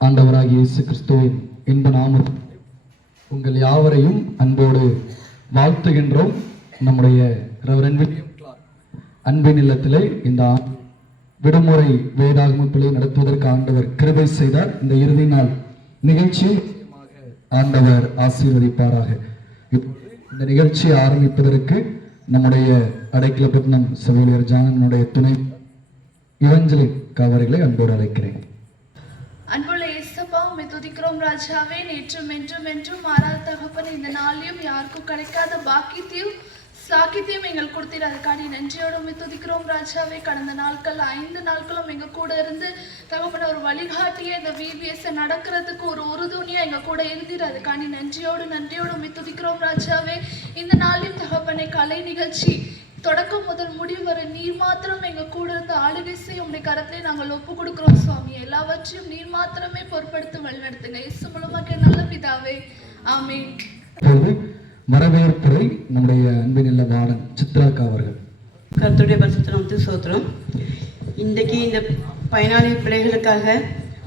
ஆண்டவராகிய இயேசு கிறிஸ்துவின் இன்ப நாமத்தில் உங்கள் யாவரையும் அன்போடு வாழ்த்துகின்றோம். நம்முடைய ரெவரண்ட் வில்லியம் கிளார்க் அன்பின் இல்லத்திலே இந்த விடுமுறை வேதாகம பிழை நடத்துவதற்கு ஆண்டவர் கிருபை செய்தார். இந்த இறுதி நாள் நிகழ்ச்சி ஆண்டவர் ஆசீர்வதிப்பாராக. இந்த நிகழ்ச்சியை ஆரம்பிப்பதற்கு நம்முடைய அடைக்கலப்பட்டினம் சகோதரர் ஜானனுடைய துணை இவஞ்சலின் அவர்களை அன்போடு அழைக்கிறேன். அன்புள்ள இயேசுப்பா, உம்மை துதிக்கிறோம் ராஜாவே. நேற்றும் என்றும் என்றும் மாறாத தகப்பன், இந்த நாளையும் யாருக்கும் கிடைக்காத பாக்கியத்தையும் சாக்கியத்தையும் எங்கள் கொடுத்தீர். அதுக்காண்டி நன்றியோடு உம்மை துதிக்கிறோம் ராஜாவே. கடந்த நாட்கள் 5 நாட்களும் எங்க கூட இருந்து தகப்பன ஒரு வழிகாட்டிய இந்த VBS நடக்கிறதுக்கு ஒரு உறுதுணையா எங்க கூட இருந்தீர். அதுக்காண்டி நன்றியோடு உம்மை துதிக்கிறோம் ராஜாவே. இந்த நாளையும் தகப்பனை கலை நிகழ்ச்சி தொடக்கம் முதல் முடிவு வரை நீர் மாத்திரம் எங்க கூட இருந்து ஆளுகை செய்ய உங்களுடைய கரத்திலே நாங்கள் ஒப்பு கொடுக்கிறோம் சுவாமி. எல்லாவற்றையும் நீர் மாத்திரமே பொறுப்படுத்தி வழிநடத்துங்க. இயேசு மூலமாக நல்ல பிதாவே, ஆமென். வரவேற்புரை நம்முடைய அன்பின் இல்ல வார்டன் சித்ராக்கா அவர்கள். கர்த்தருடைய பரிசுத்த நாமத்துக்கு ஸ்தோத்திரம். இன்றைக்கு இந்த பயனாளி பிள்ளைகளுக்காக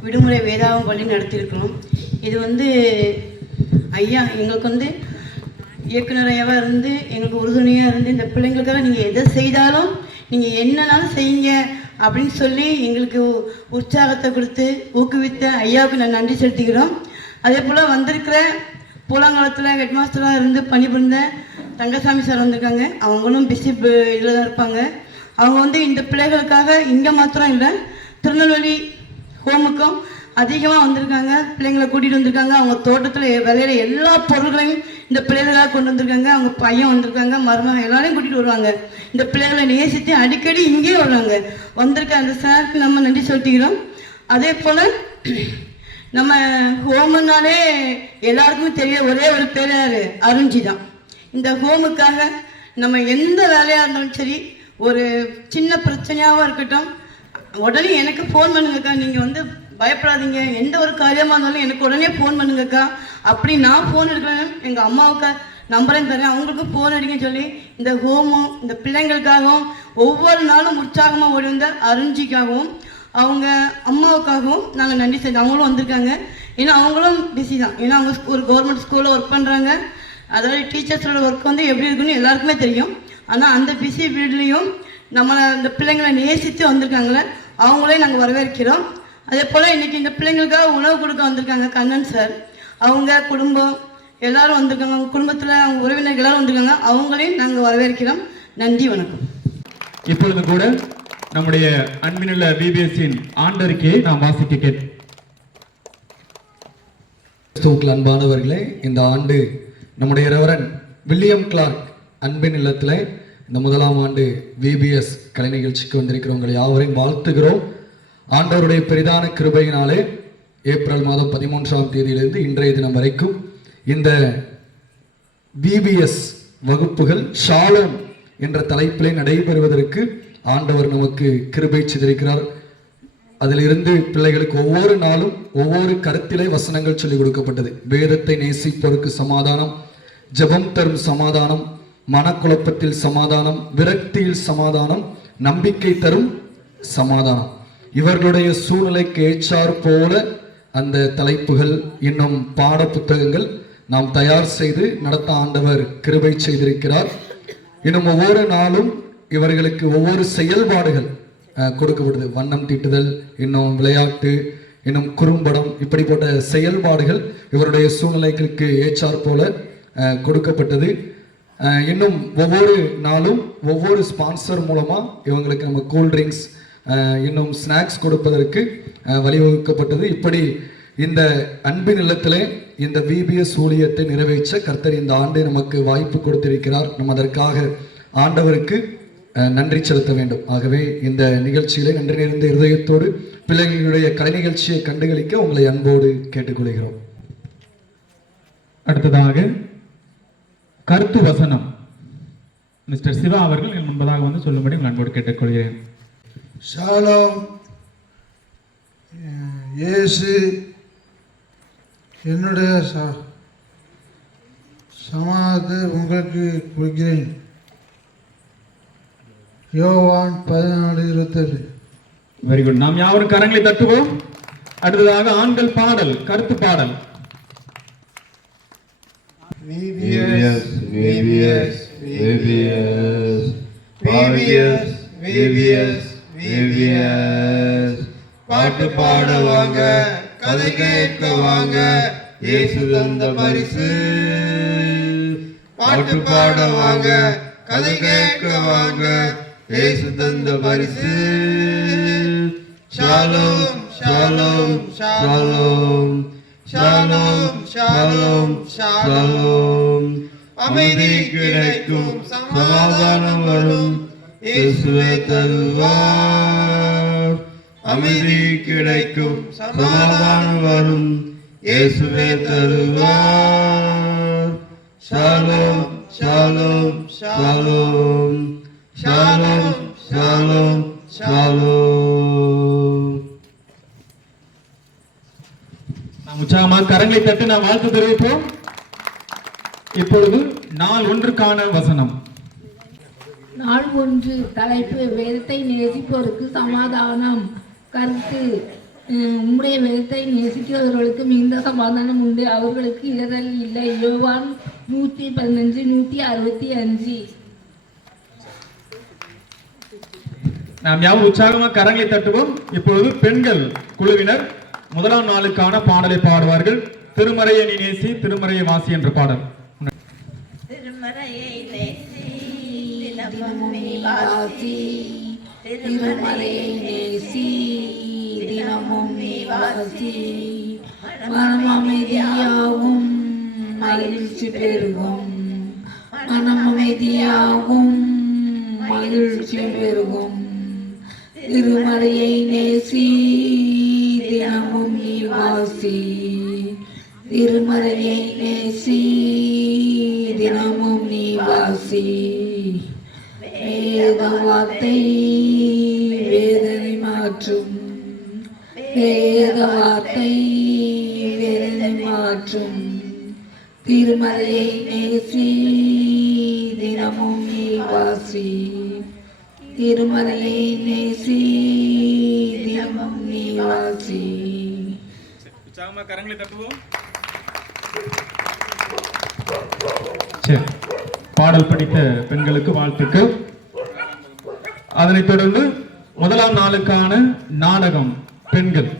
விடுமுறை வேதாகம் பள்ளி நடத்தியிருக்கிறோம். இது ஐயா எங்களுக்கு இயக்குனர் ஐயாவாக இருந்து எங்களுக்கு உறுதுணையாக இருந்து இந்த பிள்ளைங்களுக்காக நீங்கள் எதை செய்தாலும் நீங்கள் என்னன்னாலும் செய்யுங்க அப்படின்னு சொல்லி எங்களுக்கு உற்சாகத்தை கொடுத்து ஊக்குவித்த ஐயாவுக்கு நான் நன்றி செலுத்திக்கிறோம். அதே போல் வந்திருக்கிற பூலாங்காலத்தில் ஹெட் மாஸ்டராக இருந்து பணிபுரிந்த தங்கசாமி சார் வந்திருக்காங்க. அவங்களும் பிஸி இதில் தான் இருப்பாங்க. அவங்க இந்த பிள்ளைகளுக்காக இங்கே மாத்திரம் இல்லை, திருநெல்வேலி ஹோமுக்கும் அதிகமாக வந்திருக்காங்க. பிள்ளைங்களை கூட்டிகிட்டு வந்திருக்காங்க. அவங்க தோட்டத்தில் விளையிற எல்லா பொருள்களையும் இந்த பிள்ளைகளாக கொண்டு வந்திருக்காங்க. அவங்க பையன் வந்திருக்காங்க, மருமகன் எல்லாரையும் கூட்டிகிட்டு வருவாங்க. இந்த பிள்ளைகளை நேசித்து அடிக்கடி இங்கே வருவாங்க. வந்திருக்க அந்த சாருக்கு நம்ம நன்றி சொல்லிக்கிறோம். அதே போல் நம்ம ஹோமுனாலே எல்லாருக்குமே தெரிய ஒரே ஒரு பேர் அருஞ்சி தான். இந்த ஹோமுக்காக நம்ம எந்த வேலையாக இருந்தாலும் சரி, ஒரு சின்ன பிரச்சனையாகவும் இருக்கட்டும், உடனே எனக்கு ஃபோன் பண்ணுங்கக்கா, நீங்கள் பயப்படாதீங்க, எந்த ஒரு காரியமாக இருந்தாலும் எனக்கு உடனே ஃபோன் பண்ணுங்கக்கா. அப்படி நான் ஃபோன் எடுக்கிறேன், எங்கள் அம்மாவுக்கு நம்பரையும் தரேன், அவங்களுக்கும் ஃபோன் அடிக்கன்னு சொல்லி இந்த ஹோமும் இந்த பிள்ளைங்களுக்காகவும் ஒவ்வொரு நாளும் உற்சாகமாக ஓடி வந்த அருஞ்சிக்காகவும் அவங்க அம்மாவுக்காகவும் நாங்கள் நன்றி செய்தோம். அவங்களும் வந்திருக்காங்க. ஏன்னா அவங்களும் பிஸி தான். ஏன்னா அவங்க ஒரு கவர்மெண்ட் ஸ்கூலில் ஒர்க் பண்ணுறாங்க. அதாவது டீச்சர்ஸோட ஒர்க் எப்படி இருக்குன்னு எல்லாருக்குமே தெரியும். ஆனால் அந்த பிஸி வீட்லேயும் நம்மளை இந்த பிள்ளைங்களை நேசித்து வந்திருக்காங்களே, அவங்களே நாங்கள் வரவேற்கிறோம். அதே போல் இன்றைக்கி இந்த பிள்ளைங்களுக்காக உணவு கொடுக்க வந்திருக்காங்க கண்ணன் சார். அவங்க குடும்பம் எல்லோரும் வந்திருக்காங்க. அவங்க குடும்பத்தில் அவங்க உறவினர்கள் எல்லோரும் வந்திருக்காங்க. அவங்களையும் நாங்கள் வரவேற்கிறோம். நன்றி, வணக்கம். இப்பொழுது கூட நம்முடைய அன்பினுள்ள VBSஇன் ஆண்டறிக்கையை நாம் வாசிக்க கேட்போம். அன்பானவர்களே, இந்த ஆண்டு நம்முடைய ரெவரண்ட் வில்லியம் கிளார்க் அன்பின் இல்லத்தில் இந்த 1ஆம் ஆண்டு VBS கலை நிகழ்ச்சிக்கு வந்திருக்கிறவங்க யாவரையும் வாழ்த்துகிறோம். ஆண்டவருடைய பெரிதான கிருபையினாலே ஏப்ரல் மாதம் 13ஆம் தேதியிலிருந்து இன்றைய தினம் வரைக்கும் இந்த VBS வகுப்புகள் ஷாலோம் என்ற தலைப்பிலே நடைபெறுவதற்கு ஆண்டவர் நமக்கு கிருபை செய்திருக்கிறார். அதிலிருந்து பிள்ளைகளுக்கு ஒவ்வொரு நாளும் ஒவ்வொரு கருத்திலே வசனங்கள் சொல்லிக் கொடுக்கப்பட்டது. வேதத்தை நேசிப்போருக்கு சமாதானம், ஜெபம் தரும் சமாதானம், மனக்குழப்பத்தில் சமாதானம், விரக்தியில் சமாதானம், நம்பிக்கை தரும் சமாதானம். இவர்களுடைய சூழ்நிலைக்கு ஏற்றார் போல அந்த தலைப்புகள் இன்னும் பாட புத்தகங்கள் நாம் தயார் செய்து நடத்த ஆண்டவர் கிருபை செய்திருக்கிறார். இன்னும் ஒவ்வொரு நாளும் இவர்களுக்கு ஒவ்வொரு செயல்பாடுகள் கொடுக்கப்படுது. வண்ணம் தீட்டுதல், இன்னும் விளையாட்டு, இன்னும் குறும்படம், இப்படிப்பட்ட செயல்பாடுகள் இவருடைய சூழ்நிலைகளுக்கு ஏற்றார் போல கொடுக்கப்பட்டது. இன்னும் ஒவ்வொரு நாளும் ஒவ்வொரு ஸ்பான்சர் மூலமாக இவங்களுக்கு நம்ம கூல்ட்ரிங்க்ஸ் இன்னும் ஸ்நாக்ஸ் கொடுப்பதற்கு வழிவகுக்கப்பட்டது. இப்படி இந்த அன்பின் இல்லத்திலே இந்த VBS ஊழியத்தை நிறைவேற்ற கர்த்தர் இந்த ஆண்டு நமக்கு வாய்ப்பு கொடுத்திருக்கிறார். நம்ம அதற்காக ஆண்டவருக்கு நன்றி செலுத்த வேண்டும். ஆகவே இந்த நிகழ்ச்சியிலே நன்றி நிறைந்த இருதயத்தோடு பிள்ளைகளுடைய கலை நிகழ்ச்சியை கண்டுகளிக்க உங்களை அன்போடு கேட்டுக்கொள்கிறோம். அடுத்ததாக கருத்து வசனம் மிஸ்டர் சிவா அவர்கள் முன்பதாக சொல்லும்படி உங்கள் அன்போடு கேட்டுக்கொள்கிறேன். ஷாலோம். இயேசு என்னுடைய சமாதத்தை உங்களுக்கு கொடுக்கிறேன். யோவான் 14:28. Very good. நாம் யாவரும் கரங்களை தட்டுவோம். அடுத்ததாக ஆண்கள் பாடல், கருத்து பாடல். VBS, VBS, VBS, VBS, VBS, VBS. பாட்டு பாட வாங்க, கதை கேட்க வாங்க, இயேசு தந்த பரிசு. பாட்டு பாட வாங்க, கதை கேட்க வாங்க, இயேசு தந்த பரிசு. Shalom Shalom Shalom Shalom Shalom Shalom. அமைதி கிடைக்கும், சமாதானம் வரும், இயேசுவே தருவார். அமைதி கிடைக்கும், சமாதானம் வரும், இயேசுவே தருவார். Shalom Shalom Shalom Shalom Shalom Shalom. நாம் உற்சாகமாக கரங்களை தட்டி நாம் வாழ்த்து தெரிவிப்போம். இப்பொழுது நாள் ஒன்றுக்கான வசனம். நாள் ஒன்று, தலைப்பு வேதத்தை நேசிப்போருக்கு சமாதானம். கருத்து, உம்முடைய வேதத்தை நேசிக்கிறவர்களுக்கு மிகுந்த சமாதானம் உண்டு, அவர்களுக்கு இடரல் இல்லை. யோவான் 115, 165. நாம் யாவும் உற்சாகமாக கரங்களை தட்டுவோம். இப்பொழுது பெண்கள் குழுவினர் முதலாம் நாளுக்கான பாடலை பாடுவார்கள். திருமறையை நீ நேசி, திருமறையை வாசி என்ற பாடல். திருமறையை நேசி, தினமும் நீ வாசி. திருமறையை நேசி, தினமும் நீ வாசி. மனம் அமைதியாகும், மகிழ்ச்சி பெருகும். மனம் அமைதியாகும், மகிழ்ச்சி பெருகும். திருமறையை நேசி, தினமும் நீ வாசி. திருமறையை நேசி, தினமும் நீ வாசி. வேத வார்த்தை வேதனை மாற்றும், வேத வார்த்தை வேதனை மாற்றும். திருமறையை நேசி, தினமும் நீ வாசி. திருமறையை நேசி, தினமும் நீ வாசி. உற்சாகமாக கரங்களை தட்டுவோம். சரி, பாடல் படித்த பெண்களுக்கு வாழ்த்துக்கள். அதனைத் தொடர்ந்து முதலாம் நாளுக்கான நாடகம் பெண்கள்.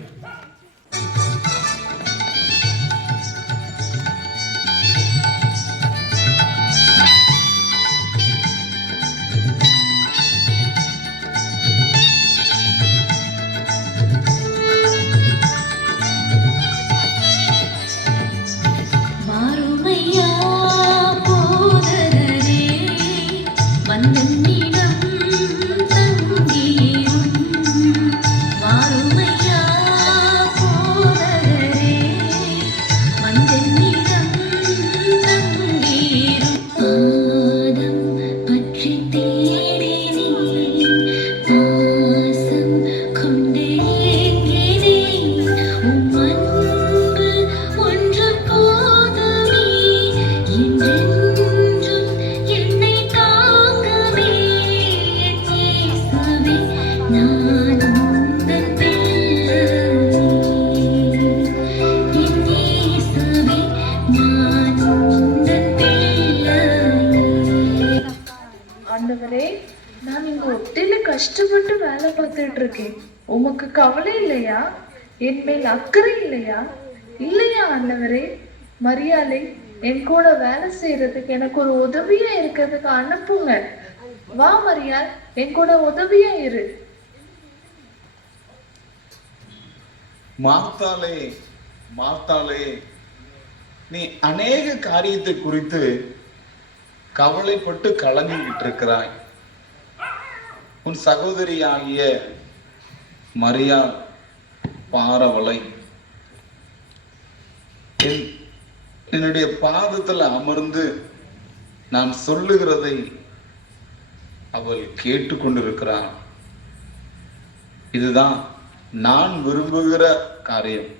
ஆண்டவரே, நான் இங்க ஒட்டில கஷ்டப்பட்டு வேலை பார்த்துட்டு இருக்கேன். உமக்கு கவலை இல்லையா? என் மேல் அக்கறை இல்லையா? இல்லையா ஆண்டவரே? மரியாதை என் கூட வேலை செய்யறதுக்கு எனக்கு ஒரு உதவியா இருக்கிறதுக்கு அனுப்புங்க. வா மரியாள், என் கூட உதவியா இரு. மார்த்தாளே, மார்த்தாளே, நீ அநேக காரியத்தை குறித்து கவலைப்பட்டு கலங்கிக்கிட்டு இருக்கிறாய். உன் சகோதரியாகிய மரியாள் பாரவளை என்னுடைய பாதத்துல அமர்ந்து நான் சொல்லுகிறதை அவள் கேட்டுக்கொண்டிருக்கிறாள். இதுதான் நான் விரும்புகிற காரியம்.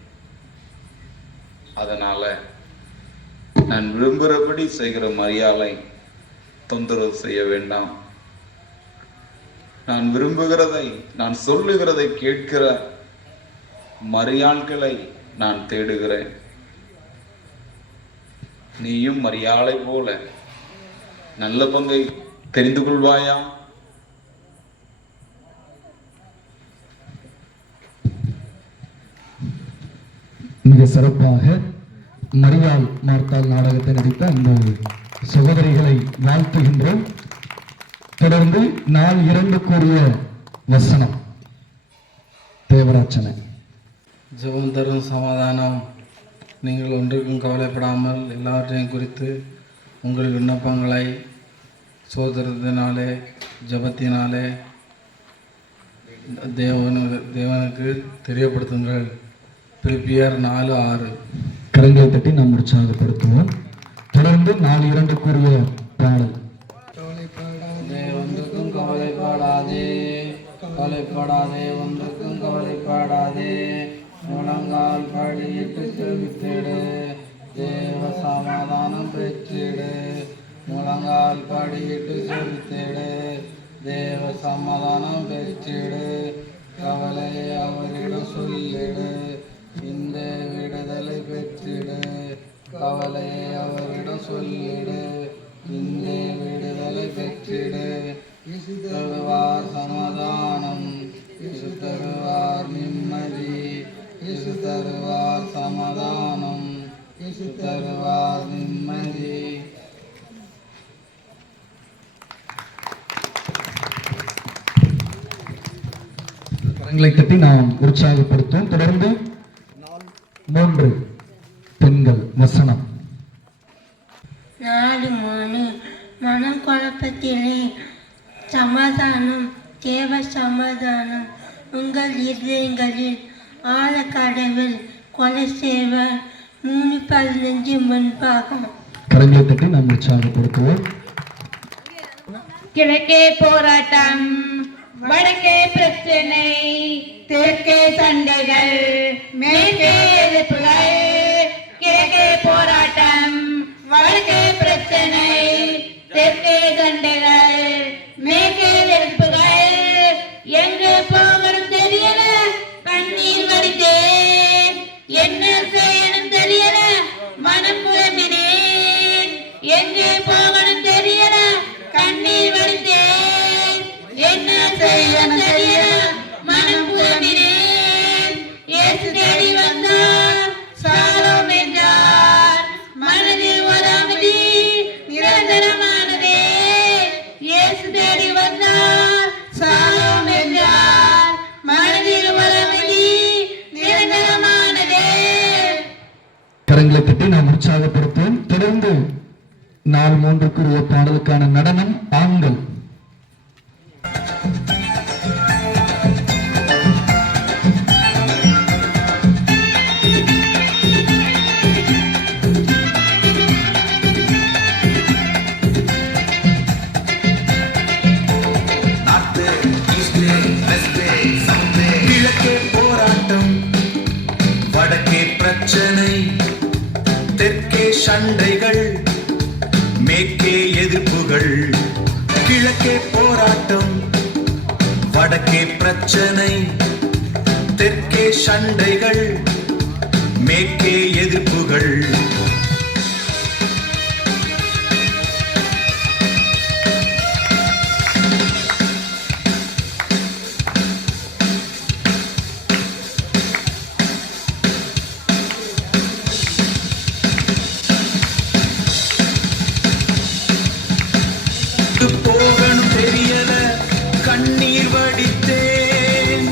அதனால நான் விரும்புகிறபடி செய்கிற மரியாதை தொந்தரவு செய்ய வேண்டாம். நான் விரும்புகிறதை, நான் சொல்லுகிறதை கேட்கிற மரியாள்களை நான் தேடுகிறேன். நீயும் மரியாளை போல நல்ல பங்கை தெரிந்து கொள்வாயா? மிக சிறப்பாக மரியாள் மார்த்தாள் நாடகத்தை நடித்த அந்த சகோதரிகளை வாழ்த்துகின்றோம். தொடர்ந்து நாள் 2 கூறிய வசனம் தேவராச்சனை. ஜெபம் தரும் சமாதானம். நீங்கள் ஒன்றுக்கும் கவலைப்படாமல் எல்லாவற்றையும் குறித்து உங்கள் விண்ணப்பங்களை சோதரத்தினாலே ஜெபத்தினாலே தேவனுக்கு தெரியப்படுத்துங்கள். பிலிப்பியர் 4:6. கரங்களை தட்டி நாம் உற்சாகப்படுத்துவோம். தொடர்ந்து நாள் 2 கூறிய பாடல். ஒன்றுக்கும் கவலைப்படாதே, கவலைப்படாதே, ஒன்றுக்கும் கவலைப்படாதே, முழங்கால் படியிட்டு செலுத்திடு, தேவ சமாதானம் பெற்றிடு. முழங்கால் படியிட்டு செலுத்திடு, தேவ சமாதானம் பெற்றிடு. கவலையை அவரிடம் சொல்லிடு, இந்த விடுதலை பெற்றிடு. கவலையை அவரிடம் சொல்லிடு, இந்த விடுதலை பெற்றிடு. இசு தருவார் சமாதானம், இசு தருவார் நிம்மதி, இசு தருவார் சமாதானம், இசு தருவார் நிம்மதி. கரங்களை தட்டி நாம் உற்சாகப்படுத்துவோம். தொடர்ந்து 3 பெண்கள் வசனம். 4:3 மனக்குழப்பத்திலே சமாதானம், தேவ சமாதானம் உங்கள் இதயங்களில் ஆழ கடவுள் கொலை செய்வர். 3:15 முன்பாக. கரங்களை தட்டி நாம் உற்சாகப்படுத்துவோம். கிழக்கே போராட்டம், வடக்கே பிரச்சனை, தெற்கே சண்டைகள், மேற்கே எதிர்ப்புகள். கிழக்கே போராட்டம், வடக்கே பிரச்சனை, தெற்கே சண்டைகள், மேற்கே எதிர்ப்புகள். எங்கு போகணும் தெரியல, கண்ணீர் வடித்தேன். என்ன செய்யணும் தெரியல, மனம் குழம்பினேன். எங்கே போகணும் தெரியல, கண்ணீர் வடித்தேன். என்ன செய்யணும் தெரியல, மனம் குழம்பினேன். இயேசு தேடி வந்தார், சாலோம் என்றார். மனதில் ஒரு அமைதி நிரந்தரமானதே. இயேசு தேடி வந்தார், சாலோம் என்றார். மனதில் ஒரு அமைதி நிரந்தரமானதே. கரங்களை தட்டி நாம் உற்சாகப்படுத்துவோம். தொடர்ந்து நாள் 3 கூறிய பாடலுக்கான நடனம் ஆண்கள். கிழக்கே போராட்டம், வடக்கே பிரச்சனை, தெற்கே சண்டைகள், மேற்கே எதிர்ப்புகள். கிழக்கே போராட்டம், வடக்கே பிரச்சனை, தெற்கே சண்டைகள், மேற்கே எதிர்ப்புகள். போகணும் தெரியல, கண்ணீர் வடித்தேன்.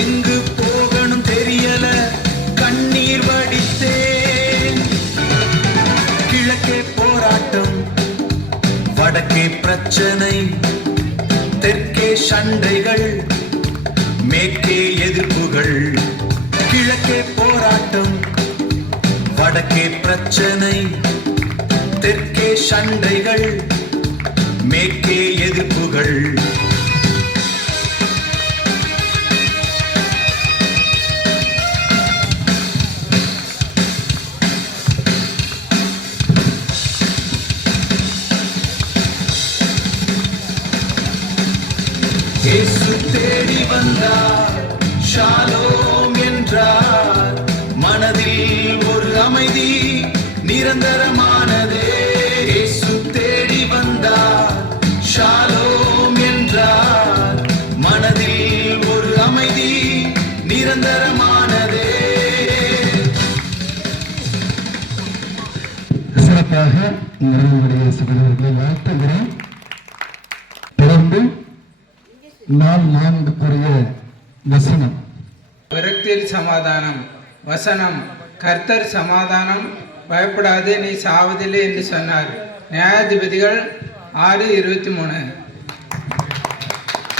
எங்கு போகணும் தெரியல, கண்ணீர் வடித்தேன். கிழக்கே போராட்டம், வடக்கே பிரச்சனை, தெற்கே சண்டைகள், மேற்கே எதிர்ப்புகள். கிழக்கே போராட்டம், வடக்கே பிரச்சனை, தெற்கே சண்டைகள், மேற்கே எதிர்ப்புகள். இயேசு தேடி வந்தார், ஷாலோம் என்ற என்றார். மனதில் ஒரு அமைதி நிரந்தரமானதே. இயேசு தேடி வந்தார், ஷாலோம் என்றார். மனதில் ஒரு அமைதி நிரந்தரமானதே. சிறப்பாக நிறைவுடைய சகோதரர்களை வாழ்த்துகிறேன். தொடர்ந்து நாள் 4 வசனம். விரக்தியில் சமாதானம். வசனம்: கர்த்தர் சமாதானம், பயப்படாதே, நீ சாவதில்லை என்று சொன்னார். நியாயாதிபதிகள் 6:23.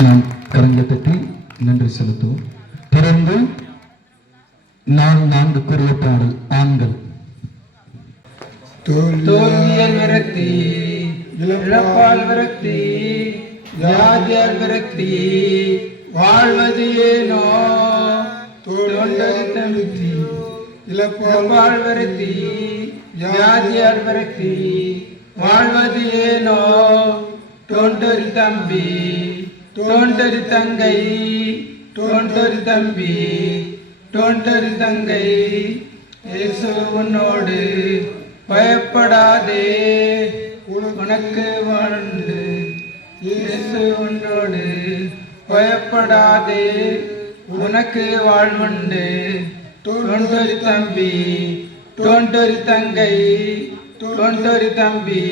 நாம் கரங்களை தட்டி நன்றி செலுத்துவோம். தொடர்ந்து நாள் 4 பாடல் ஆண்கள். தோல்வியல் விரக்தி, இழப்பால் விரக்தி, வியாதியால் விரக்தி, வாழ்வது ஏனோ தொண்டரித்த விரக்தி. இழப்பால் விரக்தி, வியாதியால் விரக்தி, வாழ்வது ஏனோ தொண்டரி தம்பி, தொண்டரி தங்கை, தொண்டரி தம்பி, தொண்டரி தங்கை. இயேசு உன்னோடு, பயப்படாதே, உனக்கு வாழ்ந்து. இயேசு உன்னோடு, பயப்படாதே, உனக்கு வாழ்வுண்டு. தொண்டரி தம்பி, தொண்டரி தங்கை, தொண்டரி தம்பி,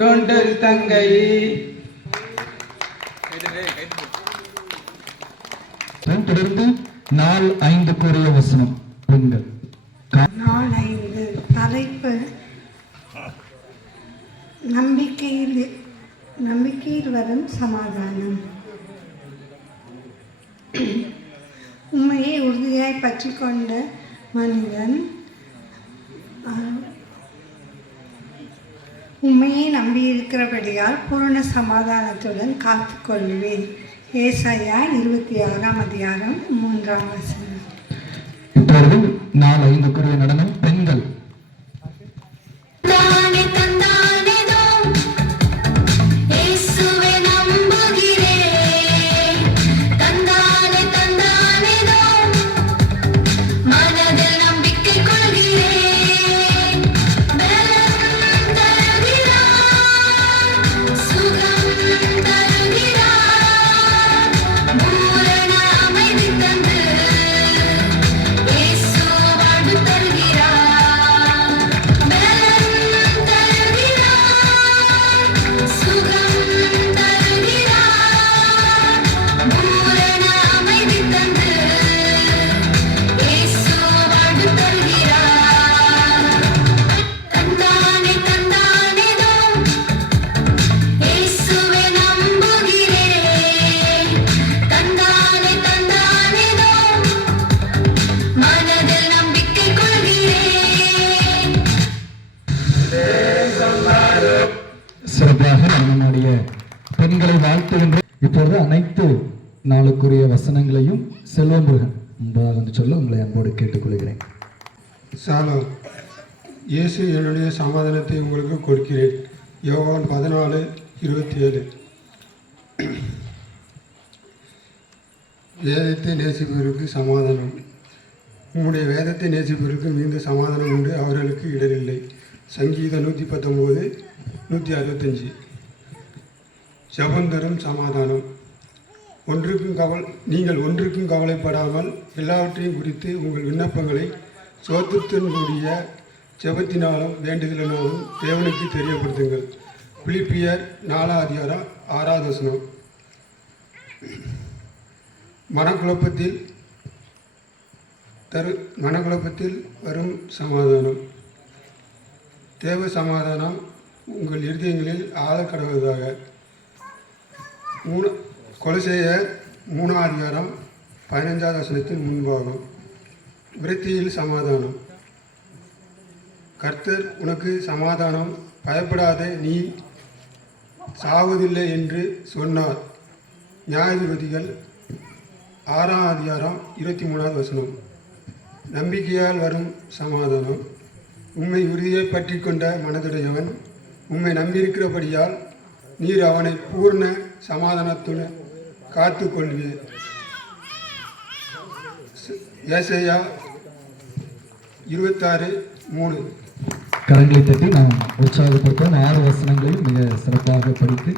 தொண்டரி தங்கை. தொடர்ந்து நாள் 5 வசனம் பெண்கள். நாள் 5 தலைப்பு நம்பிக்கையில் வரும் சமாதானம். உண்மையை உறுதியாய் பற்றி கொண்ட மனிதன் உண்மையை நம்பியிருக்கிறபடியால் பூரண சமாதானத்துடன் காத்து கொள்வேன். ஏசாயா 26:3. இப்பொழுது நாள் 5 நடனம் பெண்கள். சிறப்பாக நம்முடைய பெண்களை வாழ்த்துகின்ற. இப்பொழுது அனைத்து நாளுக்குரிய வசனங்களையும் செல்வமுருகன் முன்பதாக வந்து சொல்ல உங்களை அன்போடு கேட்டுக்கொள்கிறேன். சாலம். இயேசு என்னுடைய சமாதானத்தை உங்களுக்கு கொடுக்கிறேன். யோவான் 14:27. வேதத்தை நேசிப்பவருக்கு சமாதானம். உம்முடைய வேதத்தை நேசிப்பவருக்கு மிகுந்த சமாதானம் உண்டு, அவர்களுக்கு இடரில்லை. சங்கீதம் 119:165. ஜபந்தரும் சமாதானம். நீங்கள் ஒன்றுக்கும் கவலைப்படாமல் எல்லாவற்றையும் குறித்து உங்கள் விண்ணப்பங்களை சோத்திரத்துடன் கூடிய ஜெபத்தினாலும் வேண்டுதலினாலும் தேவனுக்கு தெரியப்படுத்துங்கள். பிலிப்பியர் 4:6. மனக்குழப்பத்தில் வரும் சமாதானம். தேவ சமாதானம் உங்கள் இருதயங்களில் ஆழக்கடவுவதாக. கொலோசையர் 3:15 முன்பாகும். விருத்தியில் சமாதானம். கர்த்தர் உனக்கு சமாதானம், பயப்படாதே, நீ சாவதில்லை என்று சொன்னார். நியாயாதிபதிகள் 6:23. நம்பிக்கையால் வரும் சமாதானம். உம்மை உறுதியை பற்றி கொண்ட மனதுடையவன் உம்மை நம்பியிருக்கிறபடியால் நீர் அவனை பூர்ண சமாதானத்துடன் காத்து கொள்வீர். ஏசாயா 26:3. கரங்களை தட்டி நாம் உற்சாகப்படுத்தும் 6 வசனங்களையும் மிக சிறப்பாக படித்து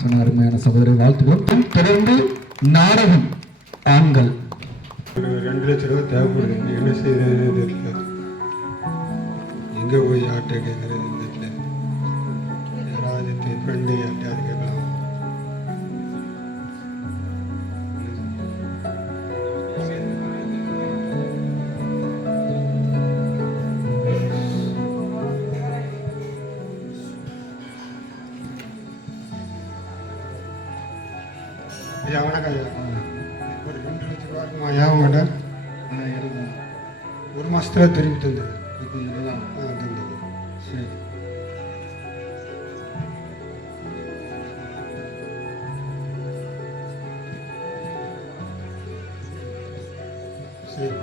சொன்ன அருமையான சகோதரை வாழ்த்துக்கிறோம். தொடர்ந்து நாடகம் ஆண்கள். ஒரு 2 லட்ச ரூபா தேவைப்படுது. என்ன செய்யறதுன்னு தெரியல. எங்கே போய் யார்கிட்ட கேட்குறதுன்னு தெரியல. யாராவது ஃப்ரெண்டு யார்கிட்ட கேட்கலாம். ஐயா வணக்கம் ஐயா. ஒரு 2 லட்ச ரூபா இருக்குமா ஐயா உங்கள்கிட்ட? ஒரு மாதத்தில் திருப்பி தந்தது. தந்தது. சரி சரி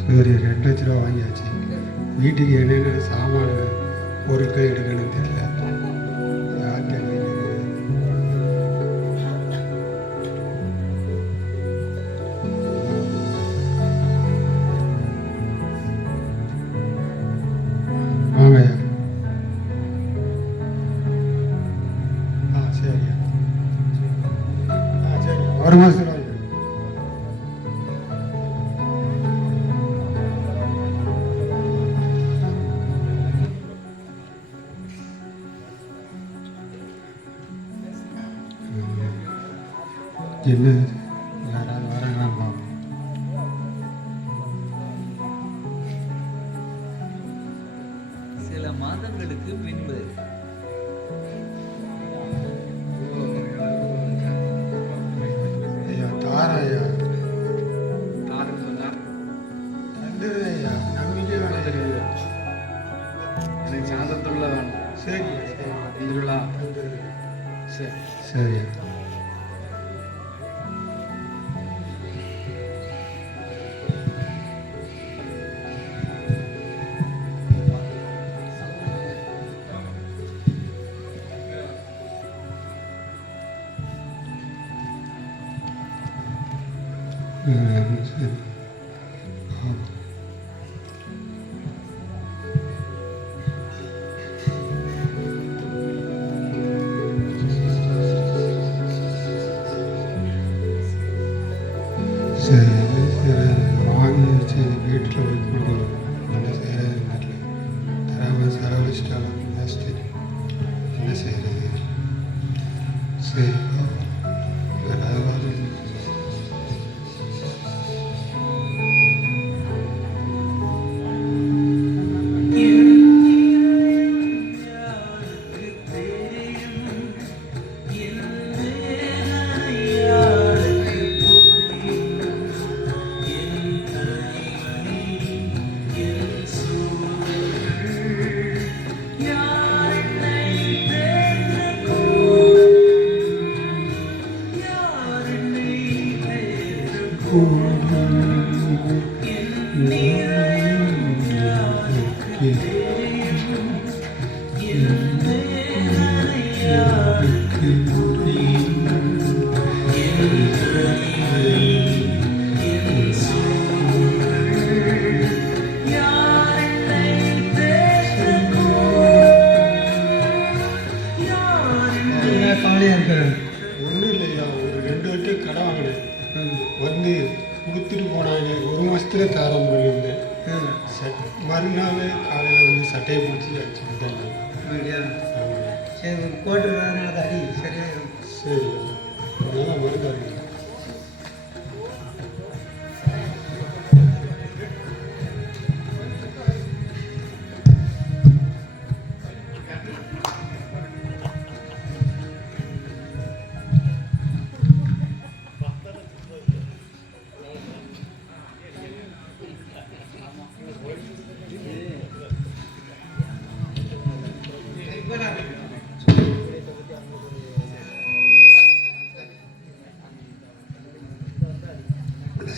சரி 2 லட்ச ரூபா வாங்கியாச்சு. வீட்டுக்கு என்னென்ன சாமான பொருட்கள் எடுக்கணும்னு தெரியல. யார்கிட்ட கேட்கறது? வாங்கய்யா. சரியா. சரி ஒரு மாதத்தில் வாங்கி. என்ன யாராவது வராங்களா பார்ப்போம். சில மாதங்களுக்கு பின்பு ஐயா தாராயா சொன்னார் தந்துடு ஐயா. நம்பிக்கை வேணும் தெரியுது. எனக்கு சாதத்துள்ள வேணும். சரி இந்துருளா தந்துடு. சரி சரியா. சரி சரி வாங்கி வச்சு வீட்டில் போய் கொடுக்கணும். என்ன செய்யறதுன்னு தெரியல. தராமல் செலவழிச்சிட்டாலும் வேஸ்ட்டு. என்ன செய்யறது? சரி யாராவது ஒன்றும் இல்லையா. ஒரு 2 வாட்டி கடை வாங்கினேன். வந்து கொடுத்துட்டு போனாங்க. ஒரு மாதத்துல தரம் பண்ணியிருந்தேன். மறுநாள் காலையில் வந்து சட்டையை பிடிச்சி அடிச்சு விட்டாங்க. சரி போட்டுருந்ததுனால அடி சரியா. சரி நல்லா மருந்து அடிக்கணும்.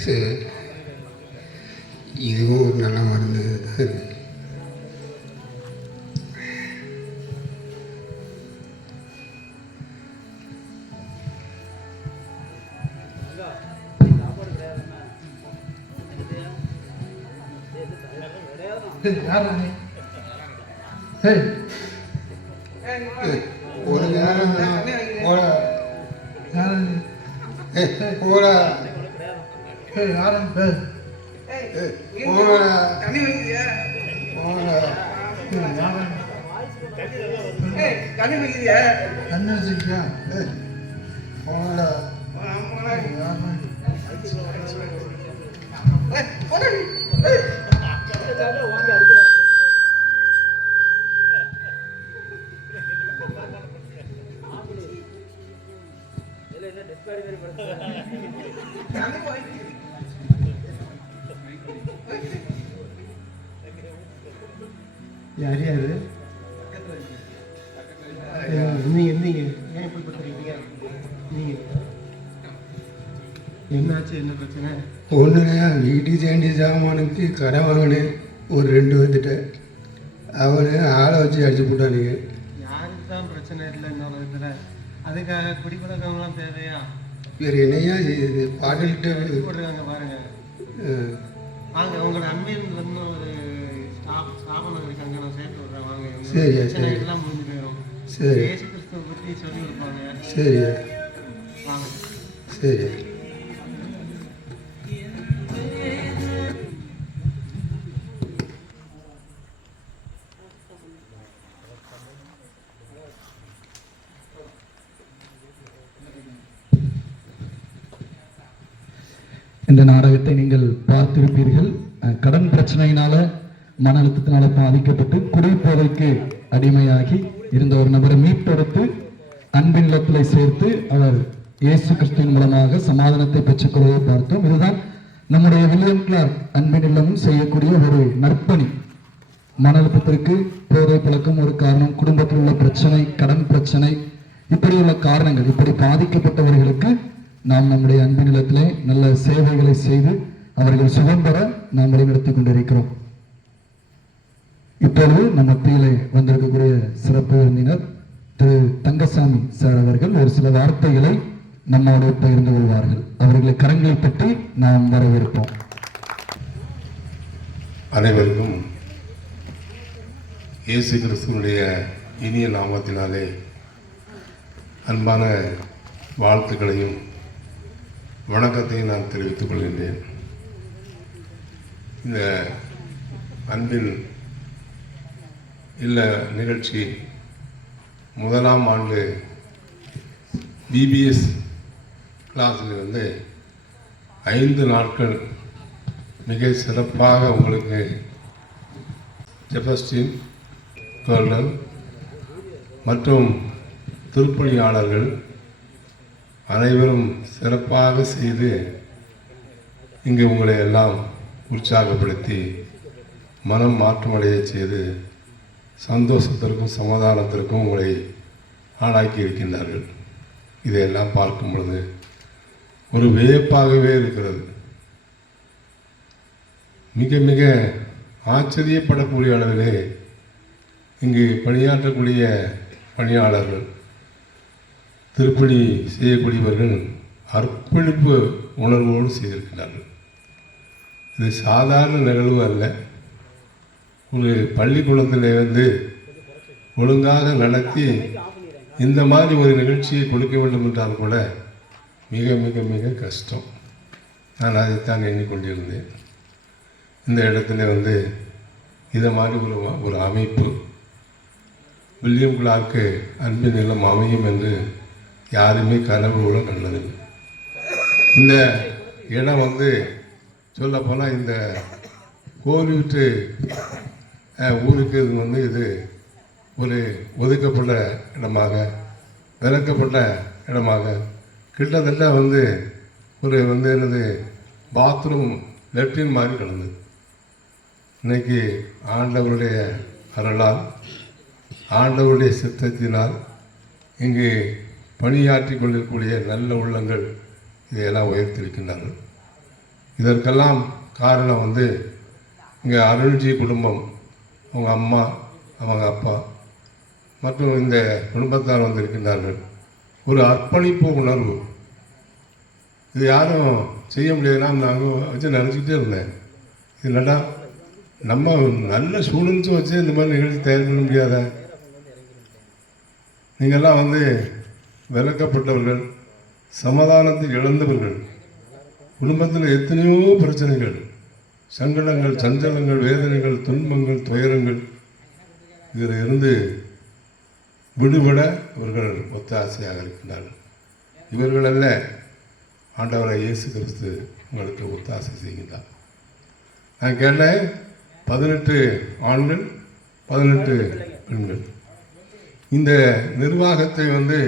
சரி இதுவும் ஒரு நல்ல மருந்து தான். ஒரு நேரம் போடா தண்ணி வைக்கிறியா தண்ணி வைக்கிறியா தண்ணி வச்சுக்கியா போடா யார் யாரு நீங்க ஏன் இப்படி பண்ணுறீங்க நீங்க என்னாச்சு என்ன பிரச்சனை ஒன்றுலையா வீட்டுக்கு சேண்டி சாமானுக்கு கடை வாங்கினேன் ஒரு 2 வந்துட்டேன் அவனு ஆளை வச்சு அடிச்சு போட்டானுங்க யாருக்கு தான் பிரச்சனை இல்லை இன்னொரு இதில் அதுக்காக குடிப்பழக்கம்லாம் தேவையா வேறு என்னையா செய்யுது பாட்டுக்கிட்ட போட்டுருக்காங்க பாருங்க வாங்க உங்களோட அன்பில் வந்து ஒரு ஸ்தாபனம் இருக்காங்க நான் சேர்த்து விட்றேன் வாங்க சரியா பிரச்சனை சரி எல்லாம் முடிஞ்சு போயிடும் சரி இயேசு கிறிஸ்துவை பற்றி சொல்லி கொடுப்பாங்க சரியா வாங்க சரி இந்த நாடகத்தை நீங்கள் பார்த்திருப்பீர்கள். கடன் பிரச்சனையினால மன அழுத்தத்தினால பாதிக்கப்பட்டு குடிபோதைக்கு அடிமையாகி இருந்த ஒரு நபரை மீட்டெடுத்து அன்பின் இல்லத்தில் சேர்த்து அவர் இயேசு கிறிஸ்துவின் மூலமாக சமாதானத்தை பெற்றுக்கொள்வதை பார்த்தோம். இதுதான் நம்முடைய வில்லியம் கிளார்க் அன்பின் இல்லமும் செய்யக்கூடிய ஒரு நற்பணி. மன அழுத்தத்திற்கு போதை பழக்கம் ஒரு காரணம், குடும்பத்தில் உள்ள பிரச்சனை, கடன் பிரச்சனை, இப்படியுள்ள காரணங்கள், இப்படி பாதிக்கப்பட்டவர்களுக்கு நாம் நம்முடைய அன்பின் இல்லத்திலே நல்ல சேவைகளை செய்து அவர்கள் சுகம் பெற நாம் வழிநடத்தி கொண்டிருக்கிறோம். இப்பொழுது நம் மத்தியிலே வந்திருக்கக்கூடிய சிறப்பு விருந்தினர் திரு தங்கசாமி சார் அவர்கள் ஒரு சில வார்த்தைகளை நம்மோடு பகிர்ந்து கொள்வார்கள். அவர்களை கரங்களை பற்றி நாம் வரவேற்போம். அனைவருக்கும் இயேசு கிறிஸ்துவனுடைய இனிய நாமத்தினாலே அன்பான வாழ்த்துக்களையும் வணக்கத்தையும் நான் தெரிவித்துக் கொள்கின்றேன். இந்த அன்பின் இல்ல நிகழ்ச்சி முதலாம் ஆண்டு பிபிஎஸ் கிளாஸில் வந்து 5 நாட்கள் மிக சிறப்பாக உங்களுக்கு செபஸ்டின் கோல்டன் மற்றும் திருப்பணியாளர்கள் அனைவரும் சிறப்பாக செய்து இங்கு உங்களை எல்லாம் உற்சாகப்படுத்தி மனம் மாற்றமடைய செய்து சந்தோஷத்திற்கும் சமாதானத்திற்கும் உங்களை ஆளாக்கி இருக்கின்றார்கள். இதையெல்லாம் பார்க்கும் பொழுது ஒரு வியப்பாகவே இருக்கிறது. மிக மிக ஆச்சரியப்படக்கூடிய அளவிலே இங்கு பணியாற்றக்கூடிய பணியாளர்கள், திருப்பணி செய்யக்கூடியவர்கள் அர்ப்பணிப்பு உணர்வோடு செய்திருக்கிறார்கள். இது சாதாரண நிகழ்வு அல்ல. ஒரு பள்ளிக்கூடத்தில் வந்து ஒழுங்காக நடத்தி இந்த மாதிரி ஒரு நிகழ்ச்சியை கொடுக்க வேண்டும் என்றால் கூட மிக மிக மிக கஷ்டம். நான் அதைத்தான் எண்ணிக்கொண்டிருந்தேன். இந்த இடத்துல வந்து இதை மாதிரி ஒரு அமைப்பு வில்லியம் கிளார்க்கு அன்பின் இல்லம் அமையும் என்று யாருமே கனவு கூட கண்டதில்லை. இந்த இடம் வந்து சொல்லப்போனால் இந்த கோவிட்டு ஊருக்கு இது வந்து இது ஒரு ஒதுக்கப்பட்ட இடமாக, விளக்கப்பட்ட இடமாக, கிட்டத்தட்ட வந்து ஒரு வந்து என்னது பாத்ரூம் லெப்டின் மாதிரி கிடந்தது. இன்னைக்கு ஆண்டவருடைய அருளால், ஆண்டவருடைய சித்தத்தினால் இங்கு பணியாற்றி கொண்டிருக்கக்கூடிய நல்ல உள்ளங்கள் இதையெல்லாம் உயர்த்திருக்கின்றார்கள். இதற்கெல்லாம் காரணம் வந்து இங்கே அருள்ஜி குடும்பம், அவங்க அம்மா, அவங்க அப்பா மற்றும் இந்த குடும்பத்தார் வந்திருக்கின்றார்கள். ஒரு அர்ப்பணிப்பு உணர்வு. இது யாரும் செய்ய முடியாதுன்னா நாங்கள் வச்சு நினச்சிக்கிட்டே இருந்தேன். இல்லைன்னா நம்ம நல்ல ஸ்டூடெண்ட்ஸும் வச்சு இந்த மாதிரி நிகழ்ச்சி தயார் பண்ண முடியாத? நீங்கள்லாம் வந்து விலக்கப்பட்டவர்கள், சமாதானத்தை இழந்தவர்கள், குடும்பத்தில் எத்தனையோ பிரச்சனைகள், சங்கடங்கள், சஞ்சலங்கள், வேதனைகள், துன்பங்கள், துயரங்கள், இதில் இருந்து விடுபட இவர்கள் ஒத்தாசையாக இருக்கின்றார்கள். இவர்கள் அல்ல, ஆண்டவராய் இயேசு கிறிஸ்து உங்களுக்கு ஒத்தாசை செய்கின்றார். நான் கேட்டேன், 18 ஆண்கள் 18 பெண்கள். இந்த நிர்வாகத்தை வந்து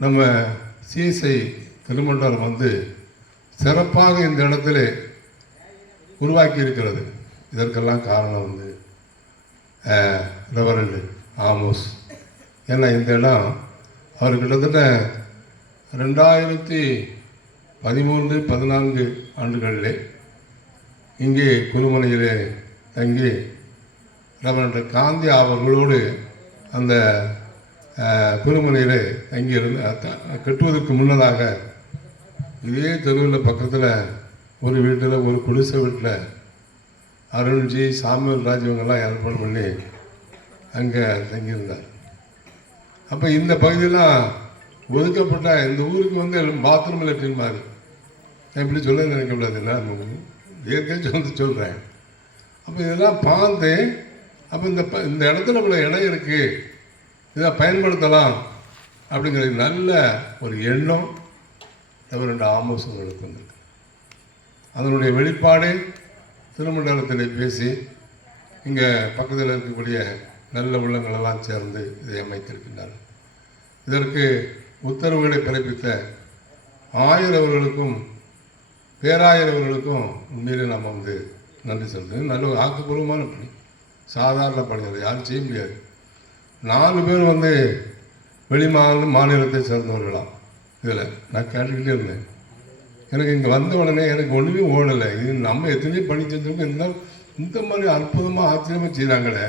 நம்ம சிஎஸ்ஐ திருமண்டலம் வந்து சிறப்பாக இந்த இடத்துல உருவாக்கி இருக்கிறது. இதற்கெல்லாம் காரணம் வந்து ரெவரண்ட் ஆமோஸ். ஏன்னா இந்த இடம் அவர் கிட்டத்தட்ட 2013-14 ஆண்டுகளிலே இங்கே குருமனையிலே தங்கி ரெவரண்ட் காந்தி அவர்களோடு அந்த குருமனையிலே தங்கியிருந்து கட்டுவதற்கு முன்னதாக இதே தெருவில் பக்கத்தில் ஒரு வீட்டில், ஒரு குடிசை வீட்டில் அருண்ஜி, சாமுவேல் ராஜ் இவங்கெல்லாம் ஏற்பாடு பண்ணி அங்கே தங்கியிருந்தார். அப்போ இந்த பகுதியெல்லாம் ஒதுக்கப்பட்ட இந்த ஊருக்கு வந்து பாத்ரூம் லெட்டின் மாதிரி, நான் இப்படி சொல்ல நினைக்கக்கூடாது, நான் ஏற்கனவே சொல்கிறேன். அப்போ இதெல்லாம் பார்த்து, அப்போ இந்த இடத்துல இவ்வளோ இடம் இருக்குது, இதை பயன்படுத்தலாம் அப்படிங்கிற நல்ல ஒரு எண்ணம் ரெவரண்ட் ஆமோஸ் உங்களுக்கு வந்திருக்கு. அதனுடைய வெளிப்பாடு திருமண்டலத்தில் பேசி இங்கே பக்கத்தில் இருக்கக்கூடிய நல்ல உள்ளங்களெல்லாம் சேர்ந்து இதை அமைத்திருக்கின்றார்கள். இதற்கு உத்தரவுகளை பிறப்பித்த ஆயரவர்களுக்கும் பேராயரவர்களுக்கும் உண்மையிலே நாம் வந்து நன்றி சொல்கிறேன். நல்ல ஒரு ஆக்கப்பூர்வமான பணி, சாதாரண பணி, அதை யாரும் செய்ய முடியாது. 4 பேர் வந்து மாநிலத்தை சேர்ந்தவர்களாம். இதில் நான் கேட்டுக்கிட்டே இருந்தேன். எனக்கு இங்கே வந்த உடனே எனக்கு ஒன்றுமே ஓடலை. இது நம்ம எத்தனையோ பணி செஞ்சுருக்கோம், இருந்தாலும் இந்த மாதிரி அற்புதமாக ஆச்சரியமாக செய்கிறாங்களே,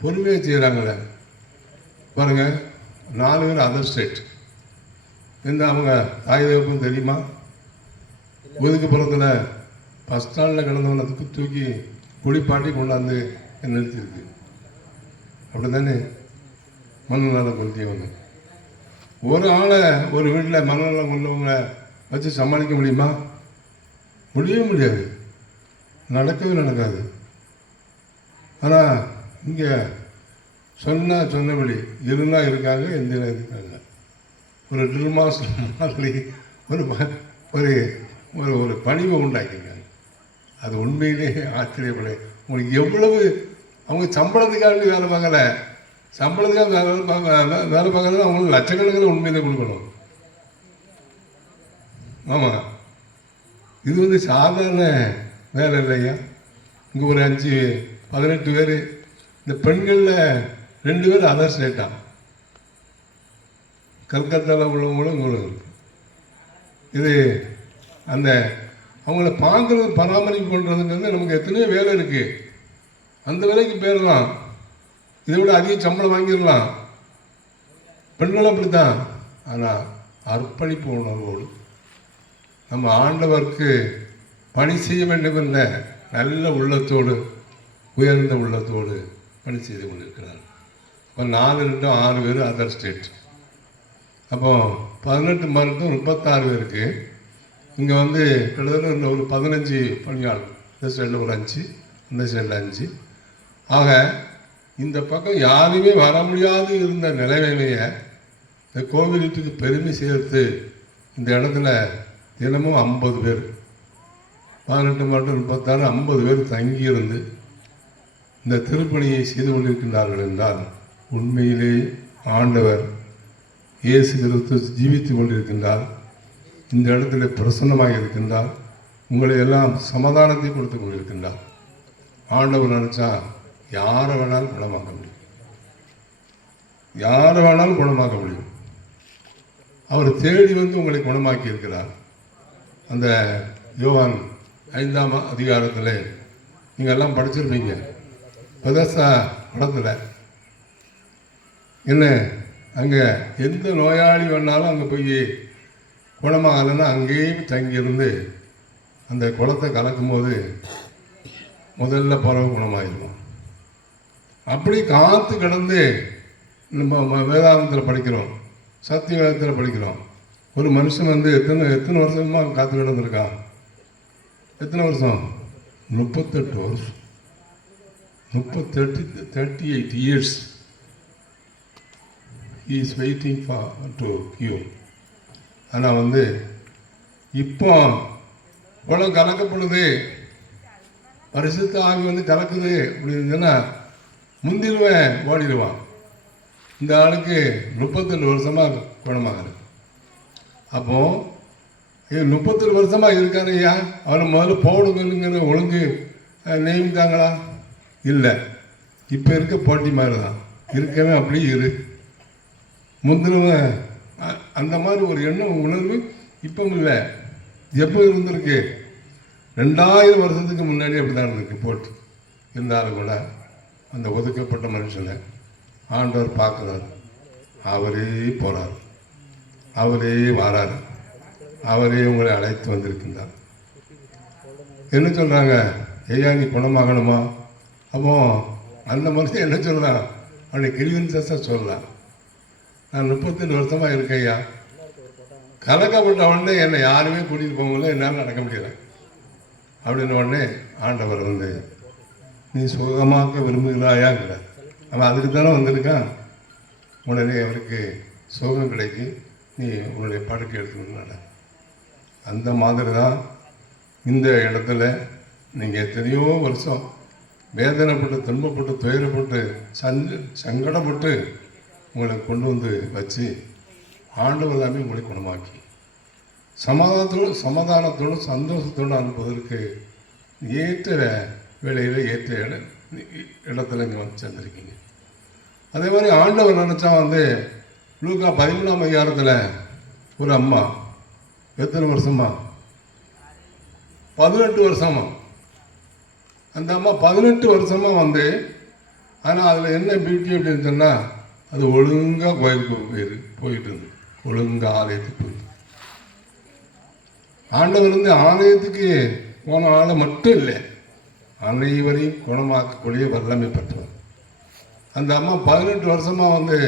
பொறுமையாக செய்கிறாங்களே பாருங்கள். 4 பேர் அதர் ஸ்டேட். இந்த அவங்க தாய் தகப்பன் தெரியுமா? ஒதுக்குப்புறத்தில் பஸ் ஸ்டாண்டில் கிடந்தவனை தூக்கி குளிப்பாட்டி கொண்டாந்து நிறுத்திருக்கு. அப்படி தானே மனநலம் கொண்டவங்க. ஒரு ஆளை ஒரு வீட்டில் மனநலம் கொண்டவங்களை வச்சு சமாளிக்க முடியுமா? முடியவே முடியாது, நடக்கவே நடக்காது. ஆனால் இங்கே சொன்னபடி இருந்தால் இருக்காங்க, எந்த இருக்காங்க. ஒரு ட்ரில்மாஸ் மாதிரி ஒரு ஒரு ஒரு பணிவை உண்டாக்கியிருக்காங்க. அது உண்மையிலே ஆச்சரியப்பட. உங்களுக்கு எவ்வளவு அவங்க சம்பளத்துக்காக வேலை பார்க்கலை, சம்பளத்துக்காக வேலை பார்க்கறது அவங்களுக்கு லட்சக்கணக்கில் உண்மையிலே கொடுக்கணும். ஆமாம், இது வந்து சாதாரண வேலை இல்லையா. இங்கே ஒரு 18 பேர், இந்த பெண்களில் 2 பேர் அதர் ஸ்டேட்டாக, கல்கத்தாவில் உள்ளவங்களும் இவங்களும் இருக்கு. இது அந்த அவங்கள பார்க்குறது, பராமரிப்பு பண்ணுறதுங்கிறது நமக்கு எத்தனையோ வேலை இருக்குது. அந்த வேலைக்கு போயிடலாம், இதை விட அதிக சம்பளம் வாங்கிடலாம். பெண்களும் அப்படித்தான். ஆனால் அர்ப்பணிப்பு உணர்வோடு நம்ம ஆண்டவருக்கு பணி செய்ய வேண்டும் என்ற நல்ல உள்ளத்தோடு, உயர்ந்த உள்ளத்தோடு பணி செய்து கொண்டிருக்கிறார். இப்போ 4-6 பேர் அதர் ஸ்டேட். அப்போ 18 மருத்துவம் 36 பேருக்கு இங்கே வந்து கிட்டத்தட்ட ஒரு 15 பணியாளர். இந்த சைடில் ஒரு 5, இந்த சைடில் 5. ஆக இந்த பக்கம் யாருமே வர முடியாது இருந்த நிலைமையை இந்த கோவிலுக்கு பெருமை சேர்த்து இந்த இடத்துல தினமும் 50 பேர், 18 மற்றும் 36, 50 பேர் தங்கியிருந்து இந்த திருப்பணியை செய்து கொண்டிருக்கின்றார்கள் என்றால் உண்மையிலே ஆண்டவர் இயேசு கிறிஸ்து ஜீவித்து கொண்டிருக்கின்றார். இந்த இடத்துல பிரசன்னமாக இருக்கின்றார். உங்களை எல்லாம் சமாதானத்தை கொடுத்து கொண்டிருக்கின்றார். ஆண்டவர் நினச்சா யாரை வேணாலும் குணமாக்க முடியும், யாரை வேணாலும் குணமாக்க முடியும். அவர் தேடி வந்து உங்களை குணமாக்கி இருக்கிறார். அந்த யோவான் 5ஆம் அதிகாரத்தில் நீங்கள் எல்லாம் படிச்சிருப்பீங்க. பெதஸ்தா படத்தில் என்ன, அங்கே எந்த நோயாளி வேணாலும் அங்கே போய் குணமாகலைன்னா அங்கேயும் தங்கியிருந்து அந்த குளத்தை கலக்கும்போது முதல்ல பறவை குணமாயிருவோம். அப்படி காத்து கிடந்து நம்ம வேதாந்தத்தில் படிக்கிறோம், சத்திய வேதத்தில் படிக்கிறோம். ஒரு மனுஷன் வந்து எத்தனை வருஷமாக காத்து கிடந்திருக்கான்? எத்தனை வருஷம்? 38 வருஷம். 38 years he is waiting for to cure. ஆனால் வந்து இப்போ உலகம் கலக்கப்படுது, பரிசுத்த ஆவி வந்து கலக்குது அப்படின்னு முந்திடுவேன், ஓடிடுவான். இந்த ஆளுக்கு 38 வருஷமாக குணமாகுது. அப்போது 38 வருஷமாக இருக்காரு ஐயா, அவனை முதல்ல போடுங்கிற ஒழுங்கு நியமித்தாங்களா? இல்லை. இப்போ இருக்க போட்டி மாதிரி தான் இருக்கவே, அப்படி இரு. முந்தினவன் அந்த மாதிரி ஒரு எண்ணம் உணர்வு இப்போ இல்லை. எப்போ இருந்திருக்கு? 2000 வருஷத்துக்கு முன்னாடி அப்படி தான் இருந்திருக்கு போட்டி. இருந்தாலும் கூட அந்த ஒதுக்கப்பட்ட மனுஷனை ஆண்டவர் பார்க்குறாரு, அவரே போகிறார், அவரே வாரார், அவரே உங்களை அழைத்து வந்திருக்கின்றார். என்ன சொல்கிறாங்க? ஐயா நீ குணமாகணுமா? அப்போ அந்த மனுஷன் என்ன சொல்கிறான்? அவனை கிரிவன்சஸாக சொல்லலாம், நான் 38 வருஷமாக இருக்கேன் ஐயா, கலக்கப்பட்ட உடனே என்னை யாருமே கூட்டிகிட்டு போகல, என்னால் நடக்க முடியலை அப்படின்னு உடனே ஆண்டவர் வந்து நீ சுகமாக்க விரும்புகிறாயாங்கிறார். அவன் அதுக்கு தானே வந்திருக்கான். உடனே அவருக்கு சுகம் கிடைக்கு, நீ உன்னுடைய படுக்கை எடுத்துக்கணும்னால. அந்த மாதிரி தான் இந்த இடத்துல நீங்கள் எத்தனையோ வருஷம் வேதனைப்பட்டு, துன்பப்பட்டு, துயரப்பட்டு, சங்கடப்பட்டு உங்களை கொண்டு வந்து வச்சு ஆண்டவர் எல்லாமே உங்களை குணமாக்கி சமாதானத்தோடு சந்தோஷத்தோடு அனுப்புவதற்கு ஏற்ற வேலையில் ஏற்ற இடத்துல இங்கே வந்து சேர்ந்துருக்கீங்க. அதே மாதிரி ஆண்டவர் நினச்சா வந்து லூக்கா 13ஆம் அதிகாரத்தில் ஒரு அம்மா எத்தனை வருஷமா? 18 வருஷமா. அந்த அம்மா 18 வருஷமா வந்து, ஆனால் அதில் என்ன பியூட்டி அப்படின்னு சொன்னால், அது ஒழுங்காக கோயிலுக்கு போயிட்டு இருந்து, ஒழுங்காக ஆலயத்துக்கு போயிட்டு. ஆண்டவர் வந்து ஆலயத்துக்கு போன ஆளை மட்டும் இல்லை, அனைவரையும் குணமாக்கக்கூடிய வல்லமை பெற்றவர். அந்த அம்மா 18 வருஷமாக வந்து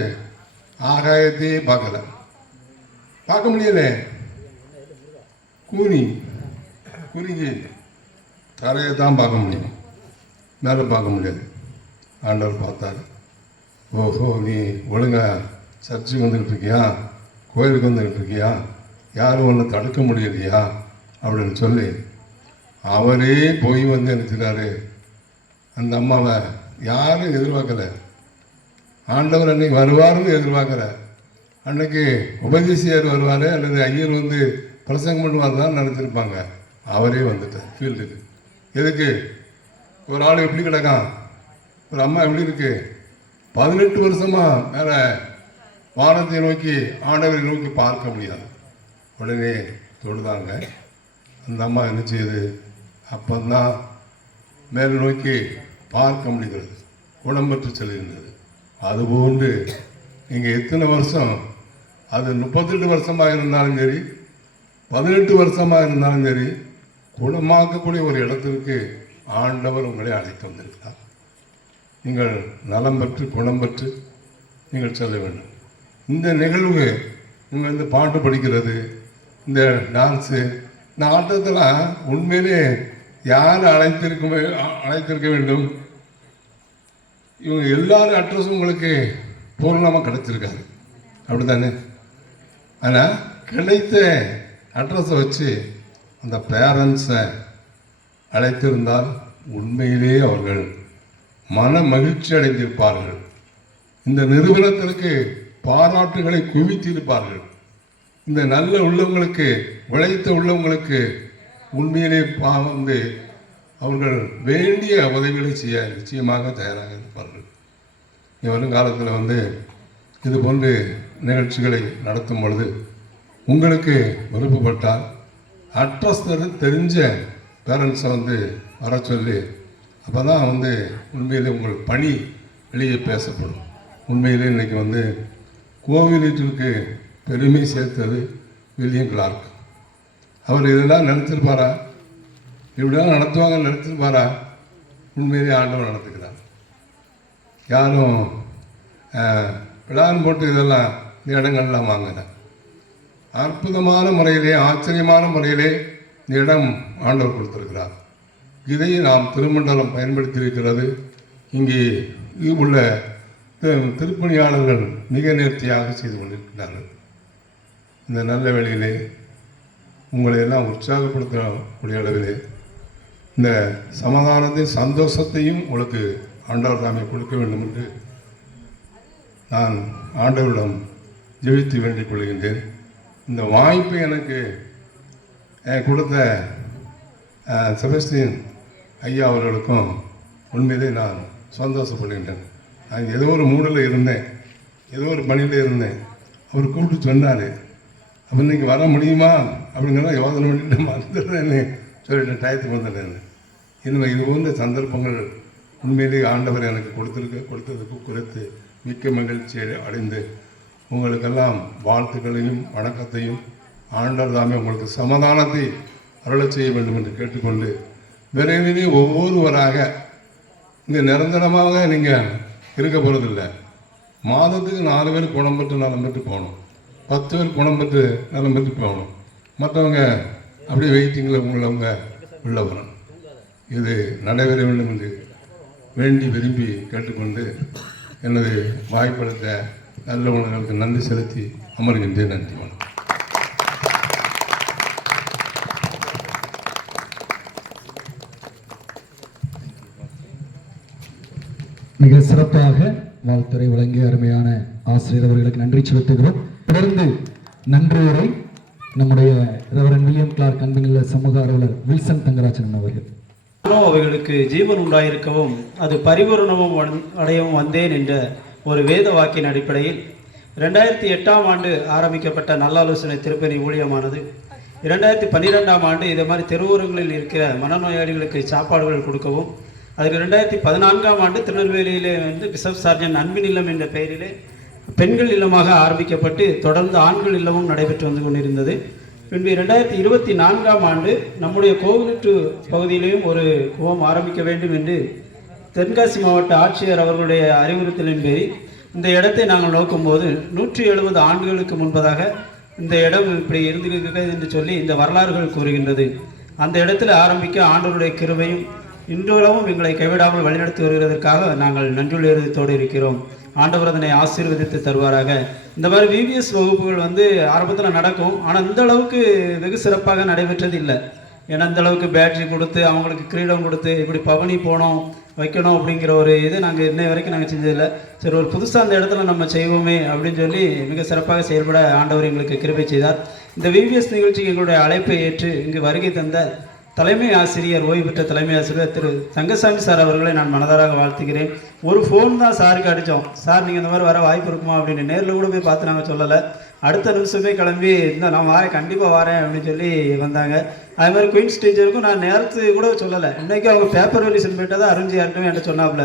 ஆகாயத்தையே பார்க்க முடியலை. குறுகி தரையை தான் பார்க்க முடியும், மேலே பார்க்க முடியாது. ஆண்டவர் பார்த்தாரு, ஓஹோ நீ ஒழுங்கா சர்ச்சுக்கு வந்துக்கிட்டு இருக்கியா, கோயிலுக்கு வந்துக்கிட்டு இருக்கியா, யாரும் ஒன்று தடுக்க முடியலையா அப்படின்னு சொல்லி அவரே போய் வந்து நினைச்சிட்டாரு. அந்த அம்மாவை யாரும் எதிர்பார்க்கல. ஆண்டவர் அன்னைக்கு வருவாருன்னு எதிர்பார்க்கல. அன்னைக்கு உபதேசியார் வருவார் அல்லது ஐயர் வந்து பிரசங்கம் பண்ணுவார் தான் நினச்சிருப்பாங்க. அவரே வந்துட்டார் ஃபீல்டுக்கு. எதுக்கு? ஒரு ஆள் எப்படி கிடக்கான், ஒரு அம்மா எப்படி இருக்கு, 18 வருஷமா மேலே வானத்தை நோக்கி ஆண்டவரை நோக்கி பார்க்க முடியாது. உடனே தொழுதாங்க. அந்த அம்மா என்ன செய்யுது? அப்பந்தான் மேலே நோக்கி பார்க்க முடிகிறது, உடம்பற்று செல்கின்றது. அதுபோன்று நீங்கள் எத்தனை வருஷம், அது 38 வருஷமாக இருந்தாலும் சரி, 18 வருஷமாக இருந்தாலும் சரி, குணமாக்கக்கூடிய ஒரு இடத்திற்கு ஆண்டவர் உங்களை அழைத்து வந்திருக்கிறார். நீங்கள் நலம் பெற்று குணம் பெற்று நீங்கள் செல்ல வேண்டும். இந்த நிகழ்வு, நீங்கள் இந்த பாட்டு படிக்கிறது, இந்த டான்ஸு, இந்த ஆட்டத்தெல்லாம் உண்மையிலே யார் அழைத்திருக்க வேண்டும்? இவங்க எல்லாரும் அட்ரஸும் உங்களுக்கு பூர்ணமாக கிடைச்சிருக்காது, அப்படி தானே? ஆனால் கிடைத்த அட்ரஸை வச்சு அந்த பேரண்ட்ஸை அழைத்திருந்தால் உண்மையிலே அவர்கள் மன மகிழ்ச்சி அடைந்திருப்பார்கள். இந்த நிறுவனத்திற்கு பாராட்டுகளை குவித்திருப்பார்கள். இந்த நல்ல உள்ளவங்களுக்கு, உழைத்த உள்ளவங்களுக்கு உண்மையிலே வந்து அவர்கள் வேண்டிய உதவிகளை செய்ய நிச்சயமாக தயாராக இருப்பார்கள். வரும் காலத்தில் வந்து இது போன்ற நிகழ்ச்சிகளை நடத்தும் பொழுது உங்களுக்கு விருப்பப்பட்டால் அட்ரஸ் தெரிஞ்ச பேரண்ட்ஸை வந்து வர சொல்லி, அப்போ தான் வந்து உண்மையிலே உங்கள் பணி வெளியே பேசப்படும். உண்மையிலே இன்றைக்கி வந்து கோவிலுக்கு பெருமை சேர்த்தது வில்லியம் கிளார்க். அவர் இதெல்லாம் நினச்சிருப்பாரா? இப்படிலாம் நடத்துவாங்கன்னு நினச்சிருப்பாரா? உண்மையிலே ஆண்டவர் நடத்துகிறார். யாரும் பிளான் போட்டு இதெல்லாம் இந்த இடங்கள்லாம் வாங்கலை. அற்புதமான முறையிலே, ஆச்சரியமான முறையிலே இந்த இடம் ஆண்டவர் கொடுத்திருக்கிறார். இதை நாம் திருமண்டலம் பயன்படுத்தியிருக்கிறது. இங்கே உள்ள திருப்பணியாளர்கள் மிக நேர்த்தியாக செய்து கொண்டிருக்கிறார்கள். இந்த நல்ல வேளையிலே உங்களை எல்லாம் உற்சாகப்படுத்தக்கூடிய அளவிலே இந்த சமாதானத்தையும் சந்தோஷத்தையும் உங்களுக்கு ஆண்டவர் தாமே கொடுக்க வேண்டும் என்று நான் ஆண்டவரிடம் ஜெபித்து வேண்டிக் கொள்கின்றேன். இந்த வாய்ப்பை எனக்கு கொடுத்த செபஸ்டியன் ஐயா அவர்களுக்கும் உண்மையிலே நான் சந்தோஷப்படுகின்றேன். நான் ஏதோ ஒரு மூடில் இருந்தேன், ஏதோ ஒரு பணியில் இருந்தேன். அவர் கூப்பிட்டு சொன்னார், அப்போ இன்றைக்கி வர முடியுமா அப்படிங்கிறத யோசனை பண்ணிட்டு வந்துடுறேன்னு சொல்லிட்டு டயத்துக்கு வந்துட்டேன். இனிமேல் இது போன்ற சந்தர்ப்பங்கள் உண்மையிலேயே ஆண்டவர் எனக்கு கொடுத்ததுக்கு குறித்து மிக்க மகிழ்ச்சி அடைந்து உங்களுக்கெல்லாம் வாழ்த்துக்களையும் வணக்கத்தையும் ஆண்டவர் தாமே உங்களுக்கு சமாதானத்தை அருளச் செய்ய வேண்டும் என்று கேட்டுக்கொண்டு, விரைவிலே ஒவ்வொருவராக இங்கே நிரந்தரமாக நீங்கள் இருக்க போகிறதில்லை. மாதத்துக்கு 4 பேர் குணம் பெற்று நலம் பெற்று போகணும், 10 பேர் குணம் பெற்று நலம் பெற்று போகணும். மற்றவங்க அப்படியே வெயிட்டிங்கில் உங்களவங்க உள்ள வரணும். இது நடைபெற வேண்டும் என்று வேண்டி விரும்பி கேட்டுக்கொண்டு எனது வாய்ப்பளித்த நல்ல உணர்களுக்கு நன்றி செலுத்தி அமர்கின்றேன். நன்றி. வணக்கம். மிக சிறப்பாக வாழ்த்துறை வழங்கிய அருமையான ஆசிரியர் அவர்களுக்கு நன்றி செலுத்துகிறோம். தொடர்ந்து நன்றியுரை நம்முடைய ரெவரண்ட் வில்லியம் கிளார்க் அன்பினில்ல சமூக ஆர்வலர் வில்சன் தங்கராஜன் அவர்கள். அவைகளுக்கு ஜீவன் உண்டாயிருக்கவும் அது பரிபூரணமும் அடையவும் வந்தேன் என்ற ஒரு வேத வாக்கின் அடிப்படையில் 2008ஆம் ஆண்டு ஆரம்பிக்கப்பட்ட நல்லாலோசனை திருப்பணி ஊழியமானது 2012ஆம் ஆண்டு இதே மாதிரி தெருவோரங்களில் இருக்கிற மனநோயாளிகளுக்கு சாப்பாடுகள் கொடுக்கவும், அதுக்கு 2014ஆம் ஆண்டு திருநெல்வேலியிலே பிஷப் சார்ஜன் அன்பின் இல்லம் என்ற பெயரிலே பெண்கள் இல்லமாக ஆரம்பிக்கப்பட்டு தொடர்ந்து ஆண்கள் இல்லமும் நடைபெற்று வந்து கொண்டிருந்தது. பின்பு 2024ஆம் ஆண்டு நம்முடைய கோவிலூர் பகுதியிலேயும் ஒரு குவம் ஆரம்பிக்க வேண்டும் என்று தென்காசி மாவட்ட ஆட்சியர் அவர்களுடைய அறிவுறுத்தலின் பேரில் இந்த இடத்தை நாங்கள் நோக்கும்போது 170 ஆண்டுகளுக்கு முன்பதாக இந்த இடம் இப்படி இருந்திருக்கிறது என்று சொல்லி இந்த வரலாறுகள் கூறுகின்றது. அந்த இடத்தில் ஆரம்பிக்க ஆண்டவருடைய கிருபையும் இன்றளவும் எங்களை கைவிடாமல் வழிநடத்தி வருவதற்காக நாங்கள் நன்றியுள்ளத்தோடு இருக்கிறோம். ஆண்டவர் அதனை ஆசீர்வதித்து தருவாராக. இந்த மாதிரி விபிஎஸ் வகுப்புகள் ஆரம்பத்தில் நடக்கும், ஆனால் இந்த அளவுக்கு வெகு சிறப்பாக நடைபெற்றது இல்லை. ஏன்னா இந்த அளவுக்கு பேட்டரி கொடுத்து அவங்களுக்கு கிரீடம் கொடுத்து இப்படி பவனி போனோம் வைக்கணும் அப்படிங்கிற ஒரு இது நாங்கள் இன்னை வரைக்கும் நாங்கள் செஞ்சதில்லை. சரி, ஒரு புதுசாக அந்த இடத்துல நம்ம செய்வோமே அப்படின்னு சொல்லி மிக சிறப்பாக செயல்பட ஆண்டவர் எங்களுக்கு கிருபை செய்தார். இந்த விபிஎஸ் நிகழ்ச்சிக்கு எங்களுடைய அழைப்பை ஏற்று இங்கு வருகை தந்த தலைமை ஆசிரியர், ஓய்வு பெற்ற தலைமை ஆசிரியர் திரு தங்கசாமி சார் அவர்களை நான் மனதாராக வாழ்த்துகிறேன். ஒரு ஃபோன் தான் சாருக்கு அடித்தோம், சார் நீங்கள் இந்த மாதிரி வர வாய்ப்பு இருக்குமா அப்படின்னு. நேரில் கூட போய் பார்த்து நாங்கள் சொல்லலை. அடுத்த நிமிஷமே கிளம்பி நான் வாரேன், கண்டிப்பாக வாரேன் அப்படின்னு சொல்லி வந்தாங்க. அது மாதிரி குயின்ஸ் டீச்சருக்கும் நான் நேரத்துக்கு கூட சொல்லலை. இன்றைக்கி அவங்க பேப்பர் வெலிஷன் போயிட்டால் தான் அருஞ்சி யாருக்குமே என்கிட்ட சொன்னாப்புல.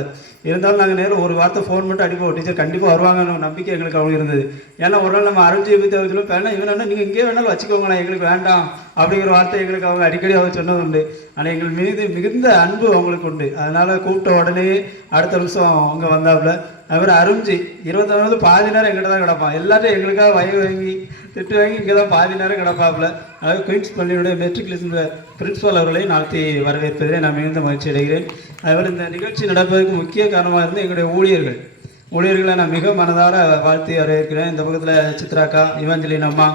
இருந்தாலும் நாங்கள் நேரம் ஒரு வார்த்தை ஃபோன் மட்டும் அடிப்போம், டீச்சர் கண்டிப்பாக வருவாங்கன்னு நம்பிக்கை எங்களுக்கு அவங்க இருந்தது. ஏன்னா ஒரு நாள் நம்ம அருஞ்சியை பற்றி அவங்க சொல்லுவோம், வேணா இவன் என்ன நீங்கள் இங்கே வேணாலும் வச்சுக்கோங்களேன், எங்களுக்கு வேண்டாம் அப்படிங்கிற வார்த்தை எங்களுக்கு அவங்க அடிக்கடி அவங்க சொன்னது உண்டு. ஆனால் எங்கள் மீது மிகுந்த அன்பு அவங்களுக்கு உண்டு. அதனால் கூப்பிட்ட உடனே அடுத்த நிமிஷம் அவங்க வந்தாப்புல. அதுமாதிரி அருஞ்சி 24 பாதி நேரம் எங்கிட்ட தான் கிடப்பான். எல்லாத்தையும் எங்களுக்காக வயது வாங்கி திட்டு வாங்கி இங்கே தான் பாதி நேரம் கிடப்பாப்புல. அதாவது குயின்ஸ் பள்ளியுடைய மெட்ரிகுலேஷன் பிரின்சிபால் அவர்களை நாழ்த்தி வரவேற்பதிலே நான் மிகுந்த மகிழ்ச்சி அடைகிறேன். அதுபோல் இந்த நிகழ்ச்சி நடப்பதற்கு முக்கிய காரணமாக இருந்து எங்களுடைய ஊழியர்களை நான் மிக மனதார வாழ்த்தி வரவேற்கிறேன். இந்த பக்கத்தில் சித்ராக்கா, இவாஞ்சலின் அம்மா,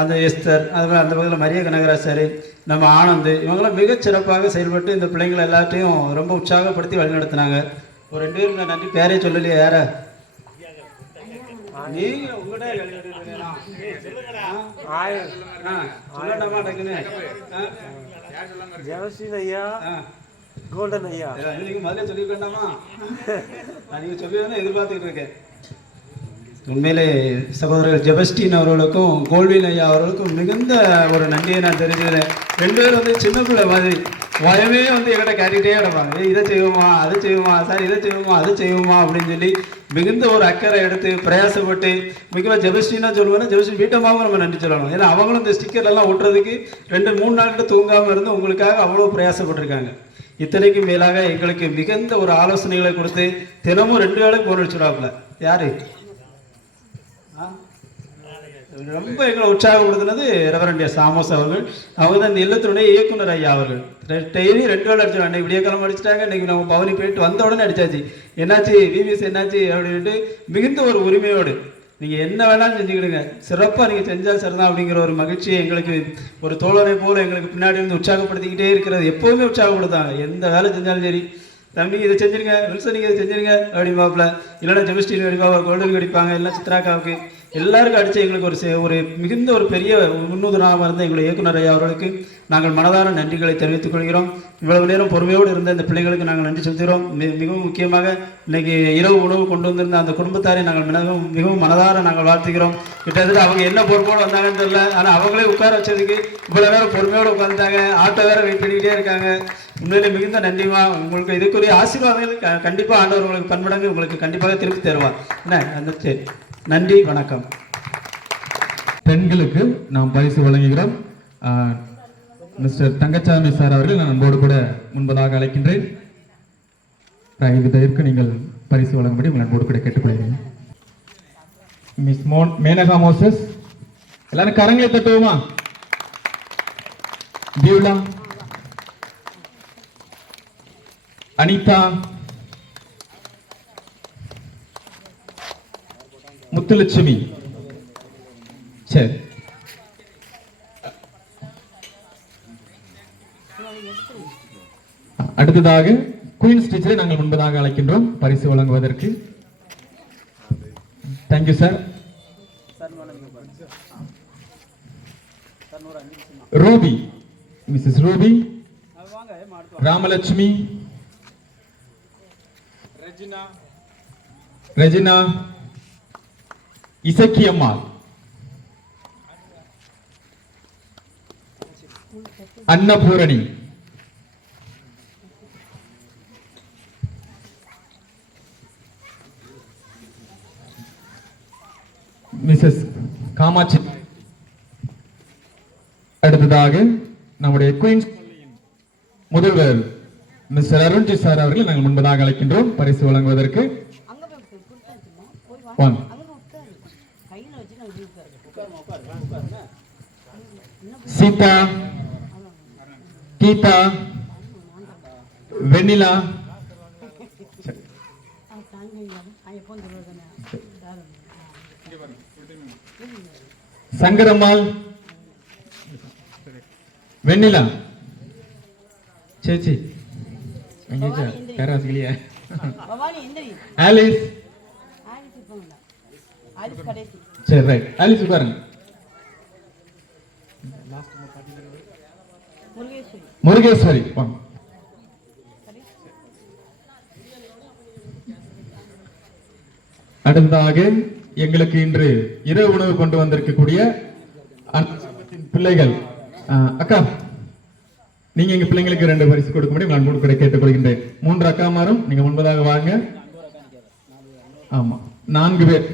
அந்த எஸ்தர், அதுபோல் அந்த பக்கத்தில் மரிய கனகராசாரி, நம்ம ஆனந்த், இவங்களாம் மிகச்சிறப்பாக செயல்பட்டு இந்த பிள்ளைங்களை எல்லாத்தையும் ரொம்ப உற்சாகப்படுத்தி வழிநடத்தினாங்க. ஒரு 2 பேரும் நான் நன்றி பேரே சொல்லலையே. யார நீங்க உங்கள்கிட்ட சொல்லண்டாமா டக்குன்னு ஜெயஸ்ரீ ஐயா, கோல்டன் ஐயா, நீங்க முதல்ல சொல்லிக்க வேண்டாமா? நீங்க சொல்லுவேன்னு எதிர்பார்த்துக்கிட்டு இருக்கேன். உண்மையிலே சகோதரர் ஜெபஸ்டின் அவர்களுக்கும் கோல்வின் ஐயா அவர்களுக்கும் மிகுந்த ஒரு நன்றியை நான் தெரிஞ்சுக்கிறேன். 2 பேரும் சின்ன பிள்ளை மாதிரி பயமே என்கிட்ட கேட்டுக்கிட்டே கிடப்பாங்க, இதை செய்வோமா அதை செய்வோமா சார், இதை செய்வோமா அதை செய்வோமா அப்படின்னு சொல்லி மிகுந்த ஒரு அக்கறை எடுத்து பிரயாசப்பட்டு, முக்கியமாக ஜெபஸ்டின்னா சொல்லுவேன்னா ஜெபஸ்டின் வீட்டமாகவும் நம்ம நன்றி சொல்லணும். ஏன்னா அவங்களும் இந்த ஸ்டிக்கர்லாம் ஒட்டுறதுக்கு 2-3 நாட்கள் தூங்காமல் இருந்து உங்களுக்காக அவ்வளோ பிரயாசப்பட்டிருக்காங்க. இத்தனைக்கும் மேலாக எங்களுக்கு மிகுந்த ஒரு ஆலோசனைகளை கொடுத்து தினமும் 2 வேளை போன் அடிச்சுடாப்புல. யாரு ரொம்ப எங்களை உற்சாகப்படுத்தினது ரெவரண்ட் சாமோஸ் அவர்கள். அவங்க தான் இந்த இல்லத்தினுடைய இயக்குனர் ஐயா அவர்கள். டெய்லி 2 வேளை அடிச்சிடும். அன்னைக்கு விடியக்காலம் அடிச்சிட்டாங்க, இன்னைக்கு நம்ம பவனி போயிட்டு வந்த உடனே அடிச்சாச்சு. என்னாச்சு விபிஎஸ் என்னாச்சு அப்படின்ட்டு மிகுந்த ஒரு உரிமையோடு நீங்கள் என்ன வேணாலும் செஞ்சுக்கிடுங்க, சிறப்பாக நீங்கள் செஞ்சால் சரிதான் அப்படிங்கிற ஒரு மகிழ்ச்சியை எங்களுக்கு ஒரு தோழனை போல் எங்களுக்கு பின்னாடி வந்து உற்சாகப்படுத்திக்கிட்டே இருக்கிறது. எப்போதுமே உற்சாகப்படுத்தாங்க. எந்த வேலை செஞ்சாலும் சரி, தம்பி இதை செஞ்சுருங்க, வில்சன் நீங்கள் இதை செஞ்சுருங்க அப்படிம்பாப்புல. இல்லைன்னா ஜெமிஸ்டின் அடிப்பாங்க, கோல்டன் அடிப்பாங்க, இல்லை சித்ராக்காவுக்கு எல்லாருக்கும் அடித்து எங்களுக்கு ஒரு மிகுந்த ஒரு பெரிய முன்னுதாரணமாக இருந்த எங்களுடைய இயக்குனர் ஐயா அவர்களுக்கு நாங்கள் மனதார நன்றிகளை தெரிவித்துக் கொள்கிறோம். இவ்வளவு நேரம் பொறுமையோடு இருந்த இந்த பிள்ளைங்களுக்கு நாங்கள் நன்றி செலுத்துகிறோம். மிகவும் முக்கியமாக இன்னைக்கு இரவு உணவு கொண்டு வந்திருந்த அந்த குடும்பத்தாரை நாங்கள் மிகவும் மனதார நாங்கள் வாழ்த்துக்கிறோம். கிட்டத்தட்ட அவங்க என்ன பொறுப்போடு வந்தாங்கன்னு தெரியல, ஆனால் அவங்களே உட்கார வச்சதுக்கு இவ்வளோ நேரம் பொறுமையோடு உட்காந்துட்டாங்க. ஆட்டோ வேற வெயிட் பண்ணிக்கிட்டே இருக்காங்க. உண்மையிலே மிகுந்த நன்றிமா. உங்களுக்கு இதுக்குரிய ஆசீர்வாதங்கள் கண்டிப்பாக ஆண்டவர் உங்களுக்கு பன்மடங்கு உங்களுக்கு கண்டிப்பாக திருப்பி தருவார். என்ன அந்த சரி, நன்றி, வணக்கம். பெண்களுக்கு நாம் பரிசு வழங்குகிறோம். மிஸ்டர் தங்கச்சாமி சார் அவர்கள் நான் அன்போடு கூட முன்பதாக அழைக்கின்றேன். இதற்கு நீங்கள் பரிசு வழங்கும்படி உங்கள் அன்போடு கூட கேட்டுக்கொள்கிறேன். மிஸ் மேனகா மோசஸ், எல்லாரும் கரங்களை தட்டுவோமா? திவ்லா, அனிதா, முத்துலட்சுமி. சரி, அடுத்ததாக குயின்ஸ் டீச்சரை நாங்கள் முன்பதாக அழைக்கின்றோம் பரிசு வழங்குவதற்கு. Thank you sir. Ruby, Mrs Ruby, Ramalakshmi, Regina, Isakkiamma, Annapoorani, Mrs Kamatchi. அடுத்ததாக நம்முடைய குயின்ஸ் முதல்வர் மிஸ்டர் அருண்ஜி சார் அவர்கள் நாங்கள் முன்பதாக அழைக்கின்றோம் பரிசு வழங்குவதற்கு. சீதா, கீதா, வெண்ணிலா, சங்கரம்மாள், வெண்ணிலா, சேச்சி, ஆலிஸ். சரி, ரைட், ஆலிஸ் பாருங்க. முருகேஸ்வரி, அடுத்ததாக எங்களுக்கு இன்று இரவு உணவு கொண்டு வந்திருக்கக்கூடிய பிள்ளைகள். அக்கா, நீங்க எங்க பிள்ளைங்களுக்கு 2 பரிசு கொடுக்க முடியும். நான் மூணு கூட கேட்டுக்கொள்கின்றேன். 3 அக்காமாரும் நீங்க முன்பதாக வாங்க. ஆமா, 4 பேர்.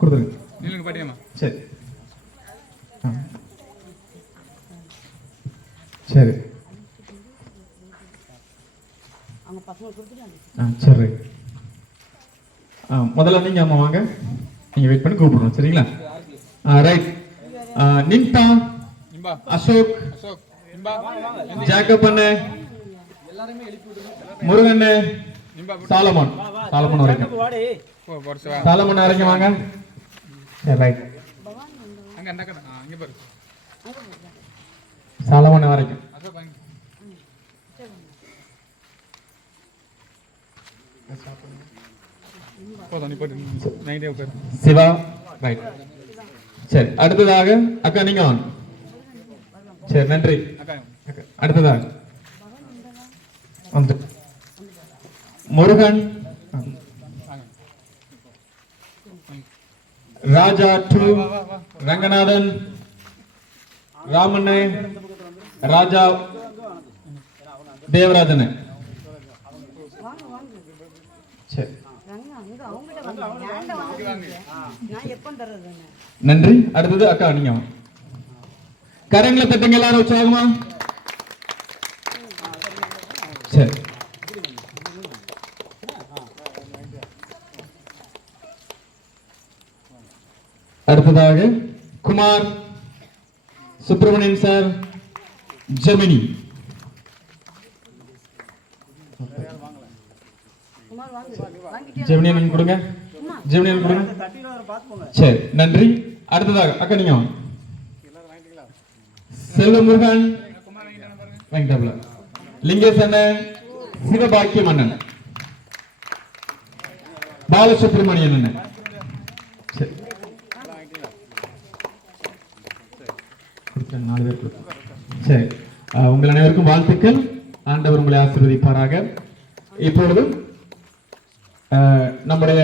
கொடுத்துருங்க. சரி சரி சரி. முதல்ல நீங்க அம்மா வாங்க, நீங்க வெயிட் பண்ணி கூப்பிடணும். சரிங்களா? ரைட். நிம்பா, அசோக், ஜாக்கப் அண்ணே, முருகன், சாலமன். சாலமன் வரைக்கும், சாலமன் வரைக்கும் வாங்க. சரி, ரைட். சாலமன் வரைக்கும். சிவா, ரைட். சரி, அடுத்ததாக அக்கா நீங்க வாங்க. சரி, நன்றி. அடுத்ததாக முருகன், ராஜா 2, ரங்கநாதன், ராமண்ணே, ராஜா, தேவராஜன். சரி, நன்றி. அடுத்தது அக்கா நீங்க கரங்களை தட்டுங்க எல்லாரும் உற்சாகமா. சரி, அடுத்ததாக குமார் சுப்பிரமணியன் சார், ஜெமினி. ஜெமினியன் கொடுங்க, ஜெமினியன் கொடுங்க. சரி, நன்றி. அடுத்ததாக அக்கா நீங்க செல்வமுருகன் வாங்கிட்டாப்ல, லிங்கேசன், சிவபாக்கியம் அண்ணன், பாலசுப்ரமணியன் அண்ணன். சரி, 4 பேர். சரி, உங்கள் அனைவருக்கும் வாழ்த்துக்கள். ஆண்டவர் உங்களை ஆசீர்வதிப்பாராக. இப்பொழுது நம்முடைய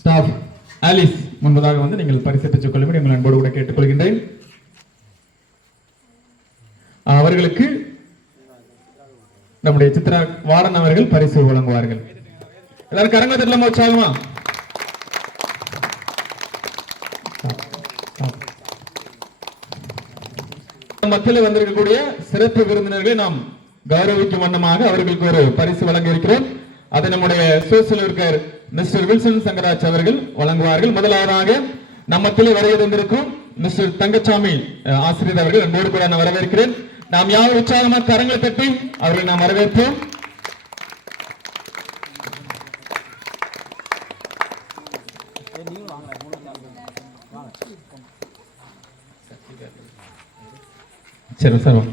ஸ்டாஃப் ஆலிஸ் முன்பதாக வந்து நீங்கள் பரிசு பெற்றுக் கொள்ளும்படி உங்கள் அன்போடு கூட கேட்டுக்கொள்கின்றேன். அவர்களுக்கு நம்முடைய சித்ரா வாரன் அவர்கள் பரிசு வழங்குவார்கள். எல்லாரும் கரங்களை தட்டலாமா உற்சாகமா? மத்தியில் வந்திருக்கக்கூடிய சிறப்பு விருந்தினர்களை நாம் கௌரவிக்கும் வண்ணமாக அவர்களுக்கு ஒரு பரிசு வழங்க இருக்கிறோம். அதை நம்முடைய social worker mister Wilson Sangaraj அவர்கள் வழங்குவார்கள். முதலாவதாக நம்மத்திலே வருகை தந்திருக்கும் மிஸ்டர் தங்கச்சாமி ஆசிரியர் அவர்கள் அன்போடு கூட நான் வரவேற்கிறேன். நாம் யாரும் உற்சாகமாக கரங்களை தட்டி அவர்களை நாம் வரவேற்போம். சரி சார்,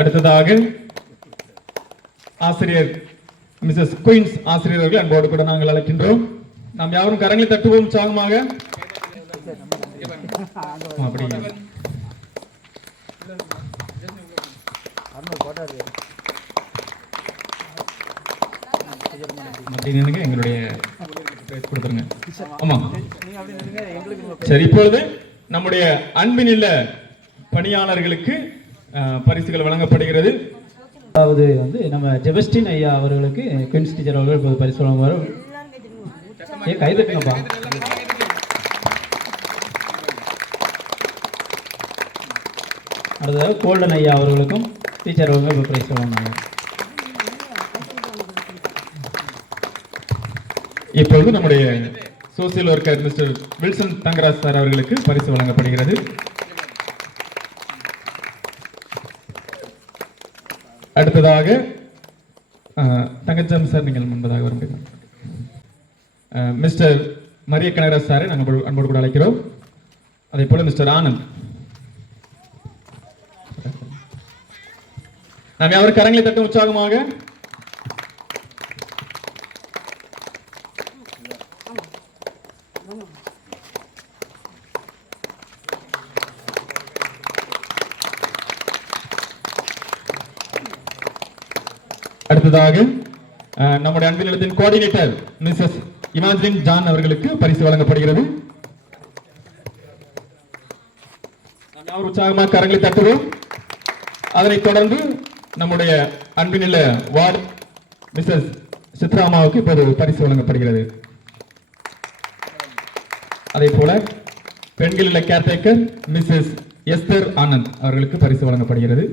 அடுத்ததாக ஆசிரியர் மிஸ்ஸஸ் குயின்ஸ் ஆசிரியர் அவர்கள் அன்போடு கூட நாங்கள் அழைக்கின்றோம். நாம் யாரும் கரங்களை தட்டுவோம் உற்சாகமாக. எங்களுடைய கொடுத்துருங்க. ஆமா, சரி. இப்பொழுது நம்முடைய அன்பின் இல்ல பணியாளர்களுக்கு பரிசுகள் வழங்கப்படுகிறது. அதாவது வந்து நம்ம ஜெபஸ்டின் ஐயா அவர்களுக்கு குயின்ஸ் டீச்சர் அவர்கள் இப்போது பரிசு வழங்குவார். கை தட்டுங்கப்பா. அடுத்ததாக கோல்டன் ஐயா அவர்களுக்கும் டீச்சர் அவர்கள் இப்போ பரிசு வழங்குவாங்க. இப்பொழுது நம்முடைய social worker mister Wilson Thangaraj sir அவர்களுக்கு பரிசு வழங்கப்படுகிறது. அடுத்ததாக தங்கச்சாமி சார் நீங்கள் முன்பதாக வர முடியும். மிஸ்டர் மரிய கனகராஜ் சாரை நாங்கள் அன்போடு கூட அழைக்கிறோம். அதே போல மிஸ்டர் ஆனந்த். நாம் யாரும் கரங்களை தட்டும் உற்சாகமாக. அடுத்ததாக நம்முடைய அன்பின் இல்லத்தின் கோஆர்டினேட்டர் மிஸ்ஸஸ் இமாஜின் ஜான் அவர்களுக்கு பரிசு வழங்கப்படுகிறது. உற்சாகமாக கரங்களை தட்டுவோம். அதனைத் தொடர்ந்து நம்முடைய அன்பின் இல்ல வார்டு மிஸ்ஸஸ் சித்ராமாவுக்கு இப்போது பரிசு வழங்கப்படுகிறது. அதே போல பெண்கள் இல்ல கேர்டேக்கர் மிஸ்ஸஸ் எஸ்தர் ஆனந்த் அவர்களுக்கு பரிசு வழங்கப்படுகிறது.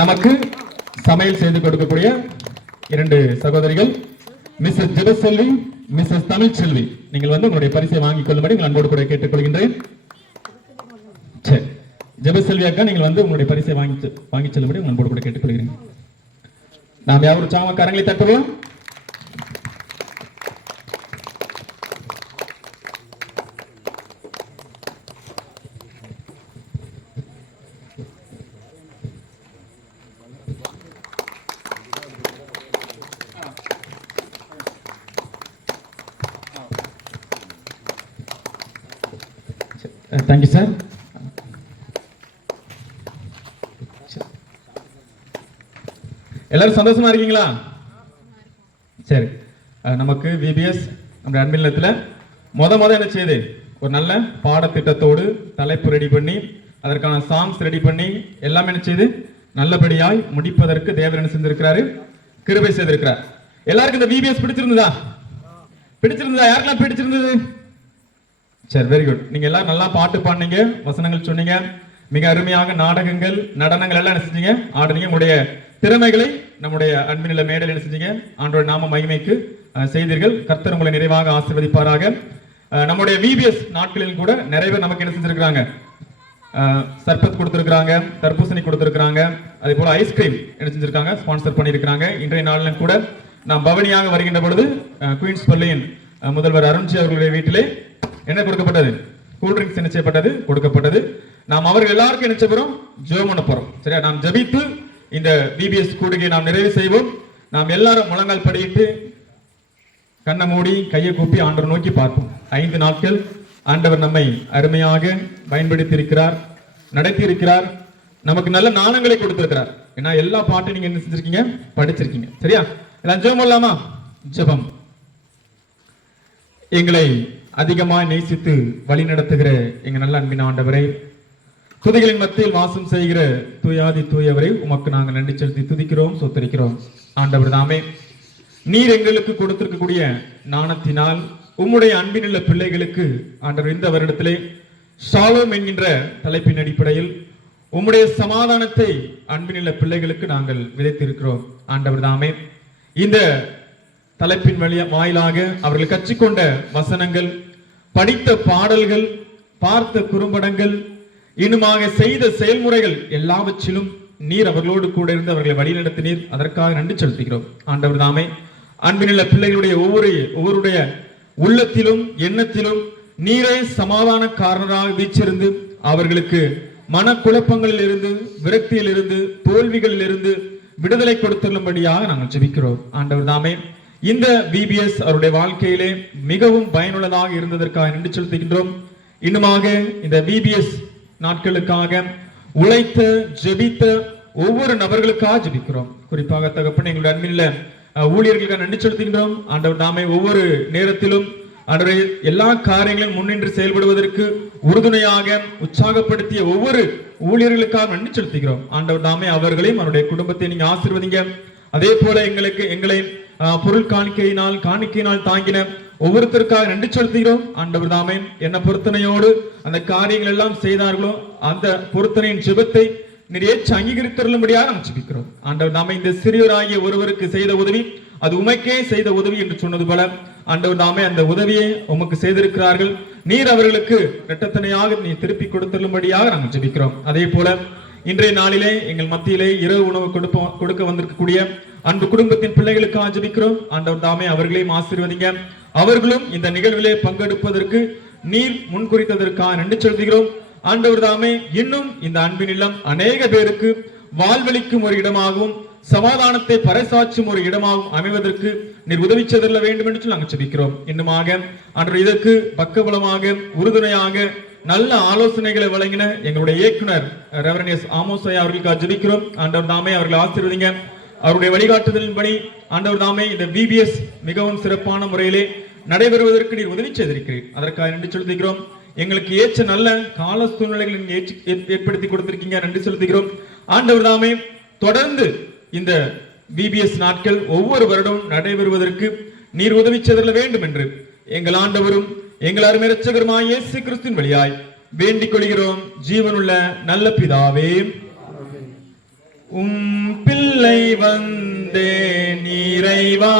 நமக்கு சமையல் செய்து கொடுக்கக்கூடிய 2 சகோதரிகள் மிஸ்ஸஸ் ஜெபசெல்வி, மிஸ்ஸஸ் தமிழ்ச்செல்வி, நீங்கள் வந்து உங்களுடைய பரிசை வாங்கிக் கொள்ளும்படி உங்கள் அன்போடு கூட கேட்டுக்கொள்கின்றேன். சரி, ஜெபசெல்வி அக்கா நீங்கள் வந்து உங்களுடைய பரிசை வாங்கி செல்லும்படி உங்கள் அன்போடு கூட கேட்டுக்கொள்கிறேன். நாம் யாரும் உற்சாகமாக கரங்களை தட்டுவோம். Thank you sir. எல்லாரும் சந்தோஷமா இருக்கீங்களா? சரி, நமக்கு விபிஎஸ் நம்முடைய அன்பின் இல்லத்தில் முத என்ன செய்யுது, ஒரு நல்ல பாடத்திட்டத்தோடு தலைப்பு ரெடி பண்ணி அதற்கான சாங்ஸ் ரெடி பண்ணி எல்லாமே என்ன செய்து நல்லபடியாய் முடிப்பதற்கு தேவன் என்ன செஞ்சிருக்கிறாரு, கிருபை செய்திருக்கிறார். எல்லாருக்கும் இந்த விபிஎஸ் பிடிச்சிருந்ததா? யாருக்கெல்லாம் பிடிச்சிருந்தது? சரி, வெரி குட். நீங்க எல்லாரும் நல்லா பாட்டு பாடுனீங்க, வசனங்கள் சொன்னீங்க, மிக அருமையாக நாடகங்கள் நடனங்கள் எல்லாம் என்ன செஞ்சீங்க, ஆடுனீங்க. உங்களுடைய திறமைகளை நம்முடைய அன்பினில மேடையில் என்ன செஞ்சீங்க, ஆண்டவருடைய நாம மகிமைக்கு செய்தீர்கள். கர்த்தர் உங்களை நிறைவாக ஆசீர்வதிப்பாராக. நம்முடைய விபிஎஸ் நாட்களில் கூட நிறைய பேர் நமக்கு என்ன செஞ்சிருக்கிறாங்க, சர்பத் கொடுத்திருக்காங்க, தர்பூசணி கொடுத்திருக்காங்க, அதே போல ஐஸ்கிரீம் என்ன செஞ்சிருக்காங்க, ஸ்பான்சர் பண்ணியிருக்கிறாங்க. இன்றைய நாளிலும் கூட நாம் பவனியாக வருகின்ற பொழுது குயின்ஸ் பள்ளியின் முதல்வர் அருண்ஜி அவர்களுடைய வீட்டிலே என்ன கொடுக்கப்பட்டது, கூல்ட்ரிங்க்ஸ் என்ன செய்யப்பட்டது, கொடுக்கப்பட்டது. நாம் அவர்கள் எல்லாருக்கும் என்ன செய்ய போறோம், ஜெபம் பண்ண போறோம். சரியா? நாம் ஜெபித்து இந்த விபிஎஸ் கூடுகையை நாம் நிறைவு செய்வோம். நாம் எல்லாரும் முழங்கால் படியிட்டு கண்ணை மூடி கையை கூப்பி ஆண்டவர் நோக்கி பார்ப்போம். 5 நாட்கள் ஆண்டவர் நம்மை அருமையாக பயன்படுத்தி இருக்கிறார், நடத்தி இருக்கிறார், நமக்கு நல்ல நாணங்களை கொடுத்திருக்கிறார். ஏன்னா எல்லா பாட்டையும் நீங்க என்ன செஞ்சிருக்கீங்க, படிச்சிருக்கீங்க. சரியா? எல்லாம் ஜெபம் பண்ணலாமா? ஜெபம். எங்களை அதிகமாக நேசித்து வழி நடத்துகிற எங்க நல்ல அன்பின் ஆண்டவரை, துதிகளின் மத்தியில் வாசம் செய்கிற தூயாதி தூயவரை உமக்கு நாங்கள் நன்றி செலுத்தி துதிக்கிறோம், சொத்தரிக்கிறோம். ஆண்டவர் தாமே நீர் எங்களுக்கு கொடுத்திருக்கக்கூடிய நாணத்தினால் உம்முடைய அன்பினுள்ள பிள்ளைகளுக்கு ஆண்டவர் இந்த வருடத்திலே ஷாலோம் என்கின்ற தலைப்பின் அடிப்படையில் உம்முடைய சமாதானத்தை அன்பினுள்ள பிள்ளைகளுக்கு நாங்கள் விதைத்திருக்கிறோம். ஆண்டவர் தாமே இந்த தலைப்பின் வாயிலாக அவர்கள் கற்றுக்கொண்ட வசனங்கள், படித்த பாடல்கள், பார்த்த குறும்படங்கள், இன்னுமாக செய்த செயல்முறைகள் எல்லாவற்றிலும் நீர் அவர்களோடு கூட இருந்து அவர்களை வழிநடத்தினீர். அதற்காக நன்றி செலுத்துகிறோம். ஆண்டவர் தாமே அன்பினுள்ள பிள்ளைகளுடைய ஒவ்வொருடைய உள்ளத்திலும் எண்ணத்திலும் நீரே சமாதான காரணராக வீச்சிருந்து அவர்களுக்கு மனக்குழப்பங்களில் இருந்து, விரக்தியில் இருந்து, தோல்விகளில் இருந்து விடுதலை கொடுத்துள்ளபடியாக நாங்கள் ஜெபிக்கிறோம். ஆண்டவர் தாமே இந்த விபிஎஸ் அவருடைய வாழ்க்கையிலே மிகவும் பயனுள்ளதாக இருந்ததற்காக நன்றி செலுத்துகின்றோம். இன்னுமாக இந்த விபிஎஸ் நாட்களுக்காக உழைத்த ஜெபித்த ஒவ்வொரு நபர்களுக்காக ஜெபிக்கிறோம். குறிப்பாக தகப்பன் எங்களுடைய அன்பில் ஊழியர்களுக்காக நன்றி செலுத்துகின்றோம். ஆண்டவர் தாமே ஒவ்வொரு நேரத்திலும் ஆண்டவரே எல்லா காரியங்களும் முன்னின்று செயல்படுவதற்கு உறுதுணையாக உற்சாகப்படுத்திய ஒவ்வொரு ஊழியர்களுக்காக நன்றி செலுத்துகிறோம். ஆண்டவர் தாமே அவர்களையும் அவருடைய குடும்பத்தை நீங்க ஆசீர்வதிங்க. அதே போல எங்களை பொருள் காணிக்கையினால் தாங்கின ஒவ்வொருத்தருக்காக நன்றி செலுத்துகிறோம். ஆண்டவர் தாமே என்ன பொருத்தனையோடு அந்த காரியங்கள் எல்லாம் செய்தார்களோ அந்த பொருத்தனையின் ஜெபத்தை நீர் ஏற்று அங்கீகரித்தருளும்படியாக நாம் ஜெபிக்கிறோம். ஆண்டவர் தாமே இந்த சிறியோராகிய ஒருவருக்கு செய்த உதவி அது உமைக்கே செய்த உதவி என்று சொன்னது போல ஆண்டவர் தாமே அந்த உதவியை உமக்கு செய்திருக்கிறார்கள். நீர் அவர்களுக்கு இரட்டத்தனையாக நீ திருப்பி கொடுத்தருளும்படியாக நாங்கள் ஜெபிக்கிறோம். அதே போல இன்றைய நாளிலே எங்கள் மத்தியிலே இரவு உணவு கொடுக்க வந்திருக்கக்கூடிய அன்பு குடும்பத்தின் பிள்ளைகளுக்காக ஜெபிக்கிறோம். ஆண்டவர் தாமே அவர்களையும் ஆசீர்வதிங்க. அவர்களும் இந்த நிகழ்விலே பங்கெடுப்பதற்கு நீர் முன்குறித்ததற்காக நன்றி செலுத்துகிறோம். ஆண்டவர் தாமே இன்னும் இந்த அன்பின் இல்லம் அநேக பேருக்கு வாழ்வளிக்கும் ஒரு இடமாகவும் சமாதானத்தை பறைசாற்றும் ஒரு இடமாகவும் அமைவதற்கு நீர் உதவி செய்தல்ல வேண்டும் என்று நாங்கள் ஜெபிக்கிறோம். இன்னுமாக ஆண்டவர் இதற்கு பக்கபலமாக உறுதுணையாக நல்ல ஆலோசனைகளை வழங்கின எங்களுடைய இயக்குனர் ரெவரண்ட் எஸ் ஆமோசையா அவர்களுக்காக ஜெபிக்கிறோம். ஆண்டவர் தாமே அவர்களை ஆசீர்வதிங்க. அவருடைய வழிகாட்டுதலின்படி ஆண்டவர் தாமே இந்த விபிஎஸ் மிகவும் சிறப்பான முறையிலே நடைபெறுவதற்கு நீர் உதவி செய்திருக்கிறீர். அதற்காக நன்றி செலுத்துகிறோம். எங்களுக்கு ஏற்ற நல்ல கால சூழ்நிலைகளை ஏற்படுத்தி கொடுத்திருக்கீங்க, நன்றி செலுத்துகிறோம். ஆண்டவர் தாமே தொடர்ந்து இந்த விபிஎஸ் நாட்கள் ஒவ்வொரு வருடமும் நடைபெறுவதற்கு நீர் உதவி செய்தல்ல வேண்டும் என்று எங்கள் ஆண்டவரும் எங்கள் அருமை இரட்சகருமாய் இயேசு கிறிஸ்துவின் வழியாய் வேண்டிக் கொள்கிறோம். ஜீவனுள்ள நல்ல பிதாவே, பிள்ளை வந்தே நீரைவா,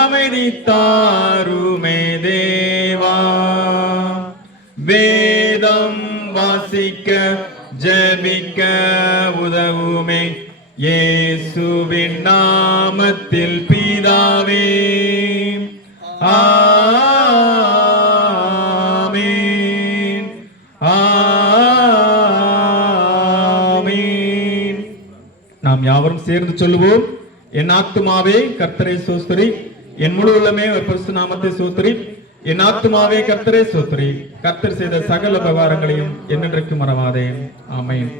அமைதி தாருமே தேவா, வேதம் வாசிக்க ஜெபிக்க உதவுமே இயேசுவின் நாமத்தில் பிதாவே. ஆமென் ஆமென். நாம் யாவரும் சேர்ந்து சொல்லுவோம். என் ஆத்துமாவே கர்த்தரை சோஸ்திரி, என் முழு உள்ளமே பரிசுத்த நாமத்தை சோஸ்திரி. என் ஆத்துமாவே கர்த்தரை சோஸ்திரி, கர்த்தர் செய்த சகல உபகாரங்களையும் என்னென்றைக்கு மறவாதே. ஆமென்.